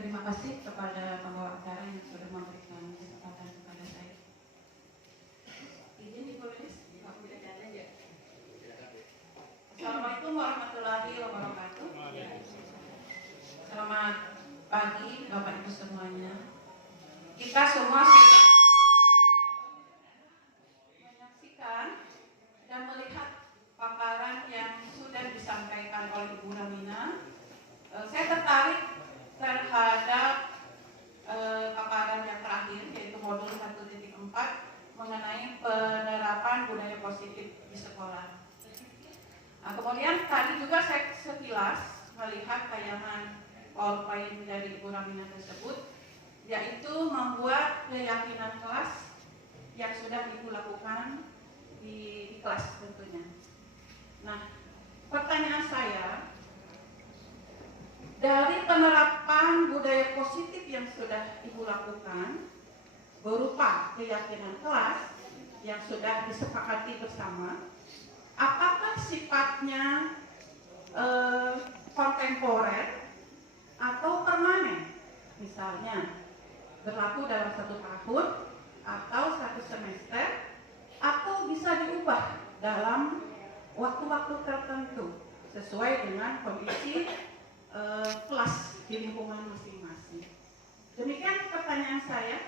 Terima kasih kepada pembawa acara yang sudah memberikan kesempatan kepada saya. Izin ditulis, aku tidak ada ya. Assalamualaikum warahmatullahi wabarakatuh. Selamat pagi Bapak Ibu semuanya. Kita semua sudah menyaksikan dan melihat paparan yang sudah disampaikan oleh Ibu Ramina. Saya tertarik terhadap paparan yang terakhir, yaitu modul 1.4 mengenai penerapan budaya positif di sekolah. Nah, kemudian tadi juga saya sekilas melihat tayangan PowerPoint dari Ibu Ramina tersebut, yaitu membuat keyakinan kelas yang sudah Ibu lakukan di kelas tentunya. Nah, pertanyaan saya, dari penerapan budaya positif yang sudah Ibu lakukan berupa keyakinan kelas yang sudah disepakati bersama, apakah sifatnya kontemporer atau permanen? Misalnya berlaku dalam 1 tahun atau 1 semester, atau bisa diubah dalam waktu-waktu tertentu sesuai dengan kondisi kelas di lingkungan masing-masing. Demikian pertanyaan saya.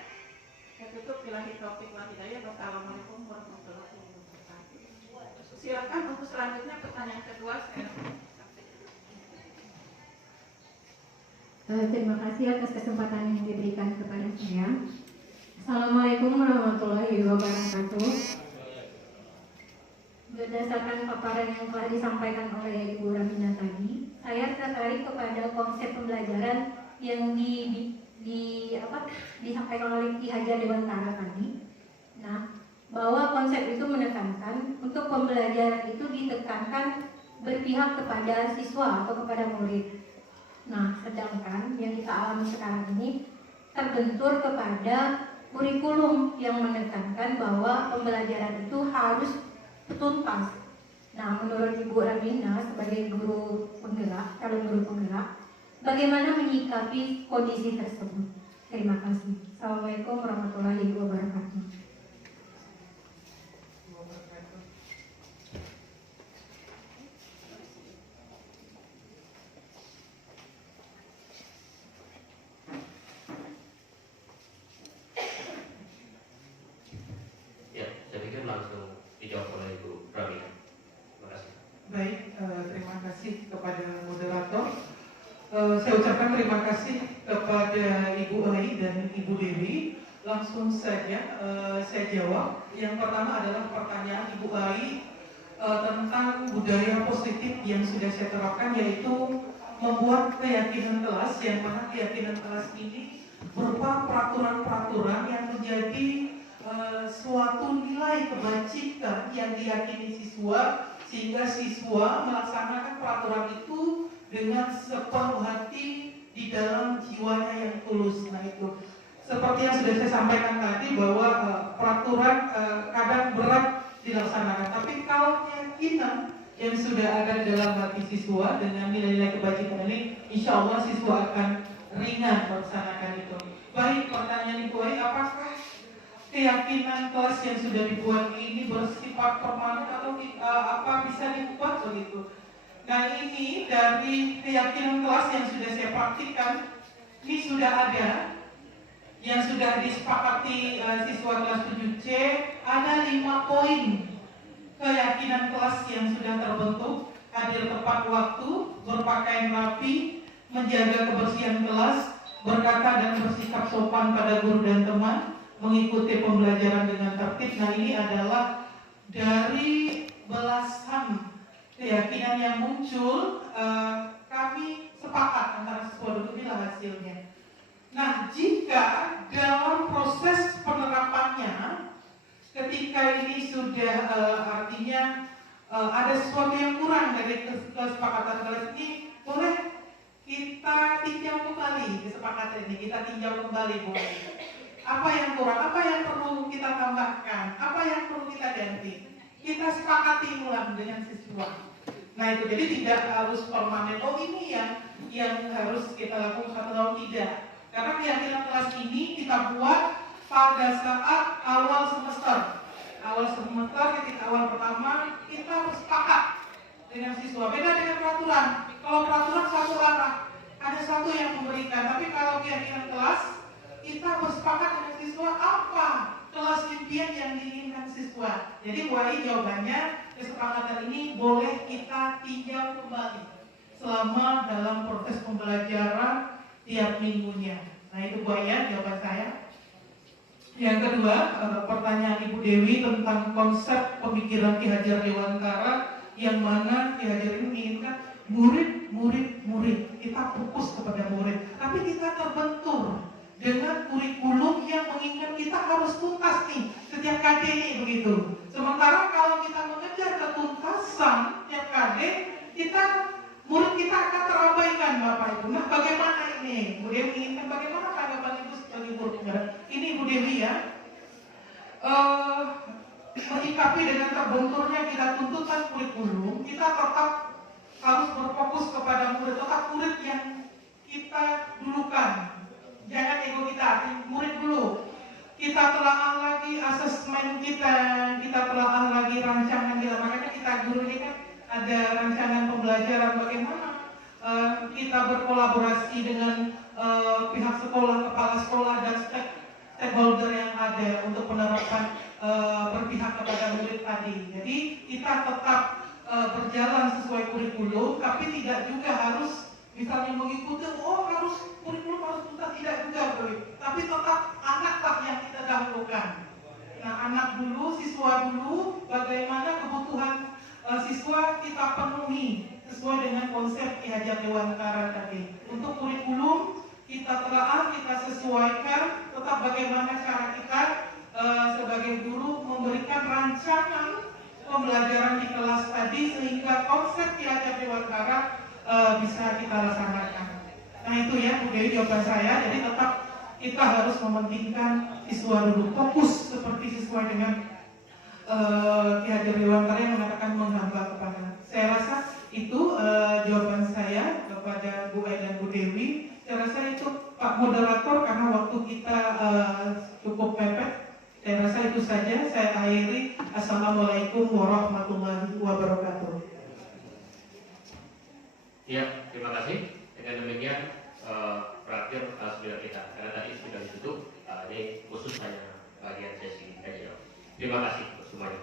Saya tutup billahi taufiq wal hidayah. Wassalamualaikum warahmatullahi wabarakatuh. Silakan untuk selanjutnya pertanyaan kedua saya. Terima kasih atas kesempatan yang diberikan kepada saya. Assalamualaikum warahmatullahi wabarakatuh. Berdasarkan paparan yang telah disampaikan oleh Ibu Ramina tadi, saya tertarik kepada konsep pembelajaran yang disampaikan oleh Ki Hajar Dewantara tadi. Nah, bahwa konsep itu menekankan untuk pembelajaran itu ditekankan berpihak kepada siswa atau kepada murid. Nah, sedangkan yang kita alami sekarang ini terbentur kepada kurikulum yang menekankan bahwa pembelajaran itu harus tuntas. Nah, menurut Ibu Ramina sebagai guru penggerak, calon guru penggerak, bagaimana menyikapi kondisi tersebut? Terima kasih. Assalamualaikum warahmatullahi wabarakatuh. Ya, saya pikir langsung dijawab oleh Ibu Ramina. Terima kasih. Baik, terima kasih kepada moderator. Saya ucapkan terima kasih kepada Ibu Ai dan Ibu Dewi. Langsung saja saya jawab. Yang pertama adalah pertanyaan Ibu Ai tentang budaya positif yang sudah saya terapkan, yaitu membuat keyakinan kelas, yang mana keyakinan kelas ini berupa peraturan-peraturan yang menjadi suatu nilai kebajikan yang diyakini siswa, sehingga siswa melaksanakan peraturan itu dengan sepenuh hati di dalam jiwanya yang tulus. Nah, itu seperti yang sudah saya sampaikan tadi, bahwa peraturan kadang berat dilaksanakan, tapi kalau keyakinan yang sudah ada di dalam hati siswa dengan nilai-nilai kebajikan ini, insya Allah siswa akan ringan melaksanakan itu. Baik, pertanyaan Ibu Ai, apakah keyakinan kelas yang sudah dibuat ini bersifat permanen atau apa bisa diubah begitu? Nah, ini dari keyakinan kelas yang sudah saya praktikkan, ini sudah ada yang sudah disepakati siswa kelas 7C, ada 5 poin keyakinan kelas yang sudah terbentuk: hadir tepat waktu, berpakaian rapi, menjaga kebersihan kelas, berkata dan bersikap sopan pada guru dan teman, mengikuti pembelajaran dengan tertib. Nah, ini adalah dari belasan keyakinan yang muncul, kami sepakat antara siswa dulu, inilah hasilnya. Nah, jika dalam proses penerapannya, ketika ini sudah artinya ada sesuatu yang kurang dari kesepakatan kelas ini, boleh kita tinjau kembali kesepakatan ini, kita tinjau kembali boleh. Apa yang kurang, apa yang perlu kita tambahkan, apa yang perlu kita ganti, kita sepakati ulang dengan siswa. Nah, itu jadi tidak harus permanen. Oh, ini yang harus kita lakukan 1 tahun, tidak. Karena keyakinan kelas ini kita buat pada saat awal semester. Awal semester, ketika awal pertama kita bersepakat dengan siswa. Beda dengan peraturan. Kalau peraturan satu arah, ada satu yang memberikan. Tapi kalau keyakinan kelas, kita bersepakat dengan siswa apa kelas impian yang diinginkan siswa. Jadi WAI jawabannya, kesepakatan ini boleh kita tinjau kembali selama dalam proses pembelajaran tiap minggunya. Nah, itu Bu Ayat jawaban saya. Yang kedua, pertanyaan Ibu Dewi tentang konsep pemikiran Ki Hajar Dewantara yang mana Ki Hadirin menginginkan murid. Kita fokus kepada murid, tapi kita terbentur dengan kurikulum yang menginginkan kita harus tuntas nih setiap KD nih begitu. Sementara kalau kita mengejar ketuntasan setiap KD, murid kita akan terabaikan Bapak Ibu. Nah, bagaimana ini? Bu Dewi menginginkan bagaimana tanggapan Ibu sebagai guru penggerak? Ini Bu Dewi ya, menyikapi dengan terbenturnya kita tuntutan kurikulum, kita tetap harus berfokus kepada murid, tetap murid yang kita dulukan. Jangan ego kita, murid dulu. Kita telaah lagi asesmen kita telaah lagi rancangan kita. Makanya kita guru ini kan ada rancangan pembelajaran bagaimana kita berkolaborasi dengan pihak sekolah, kepala sekolah dan stakeholder yang ada untuk penerapan berpihak kepada murid tadi. Jadi kita tetap berjalan sesuai kurikulum, tapi tidak juga harus misalnya mengikuti harus kurikulum harus tuntas, tidak juga tapi tetap anaklah yang kita dahulukan. Nah, anak dulu, siswa dulu, bagaimana kebutuhan siswa kita penuhi sesuai dengan konsep Ki Hajar Dewantara tadi. Untuk kurikulum kita telaah, kita sesuaikan, tetap bagaimana cara kita sebagai guru memberikan rancangan pembelajaran di kelas tadi sehingga konsep Ki Hajar Dewantara bisa kita laksanakan. Nah itu ya Bu Dewi jawaban saya. Jadi tetap kita harus mementingkan siswa dulu, fokus seperti sesuai dengan Ki Hajar Dewantara yang mengatakan menghamba kepada. Saya rasa itu jawaban saya kepada Bu Ai dan Bu Dewi. Saya rasa itu Pak Moderator, karena waktu kita cukup mepet. Saya rasa itu saja. Saya akhiri. Assalamualaikum warahmatullahi wabarakatuh. Ya, terima kasih. Dengan demikian berakhir sudah kita, karena tadi sudah ditutup. Ini khusus hanya bagian sesi kajian. Terima kasih semuanya.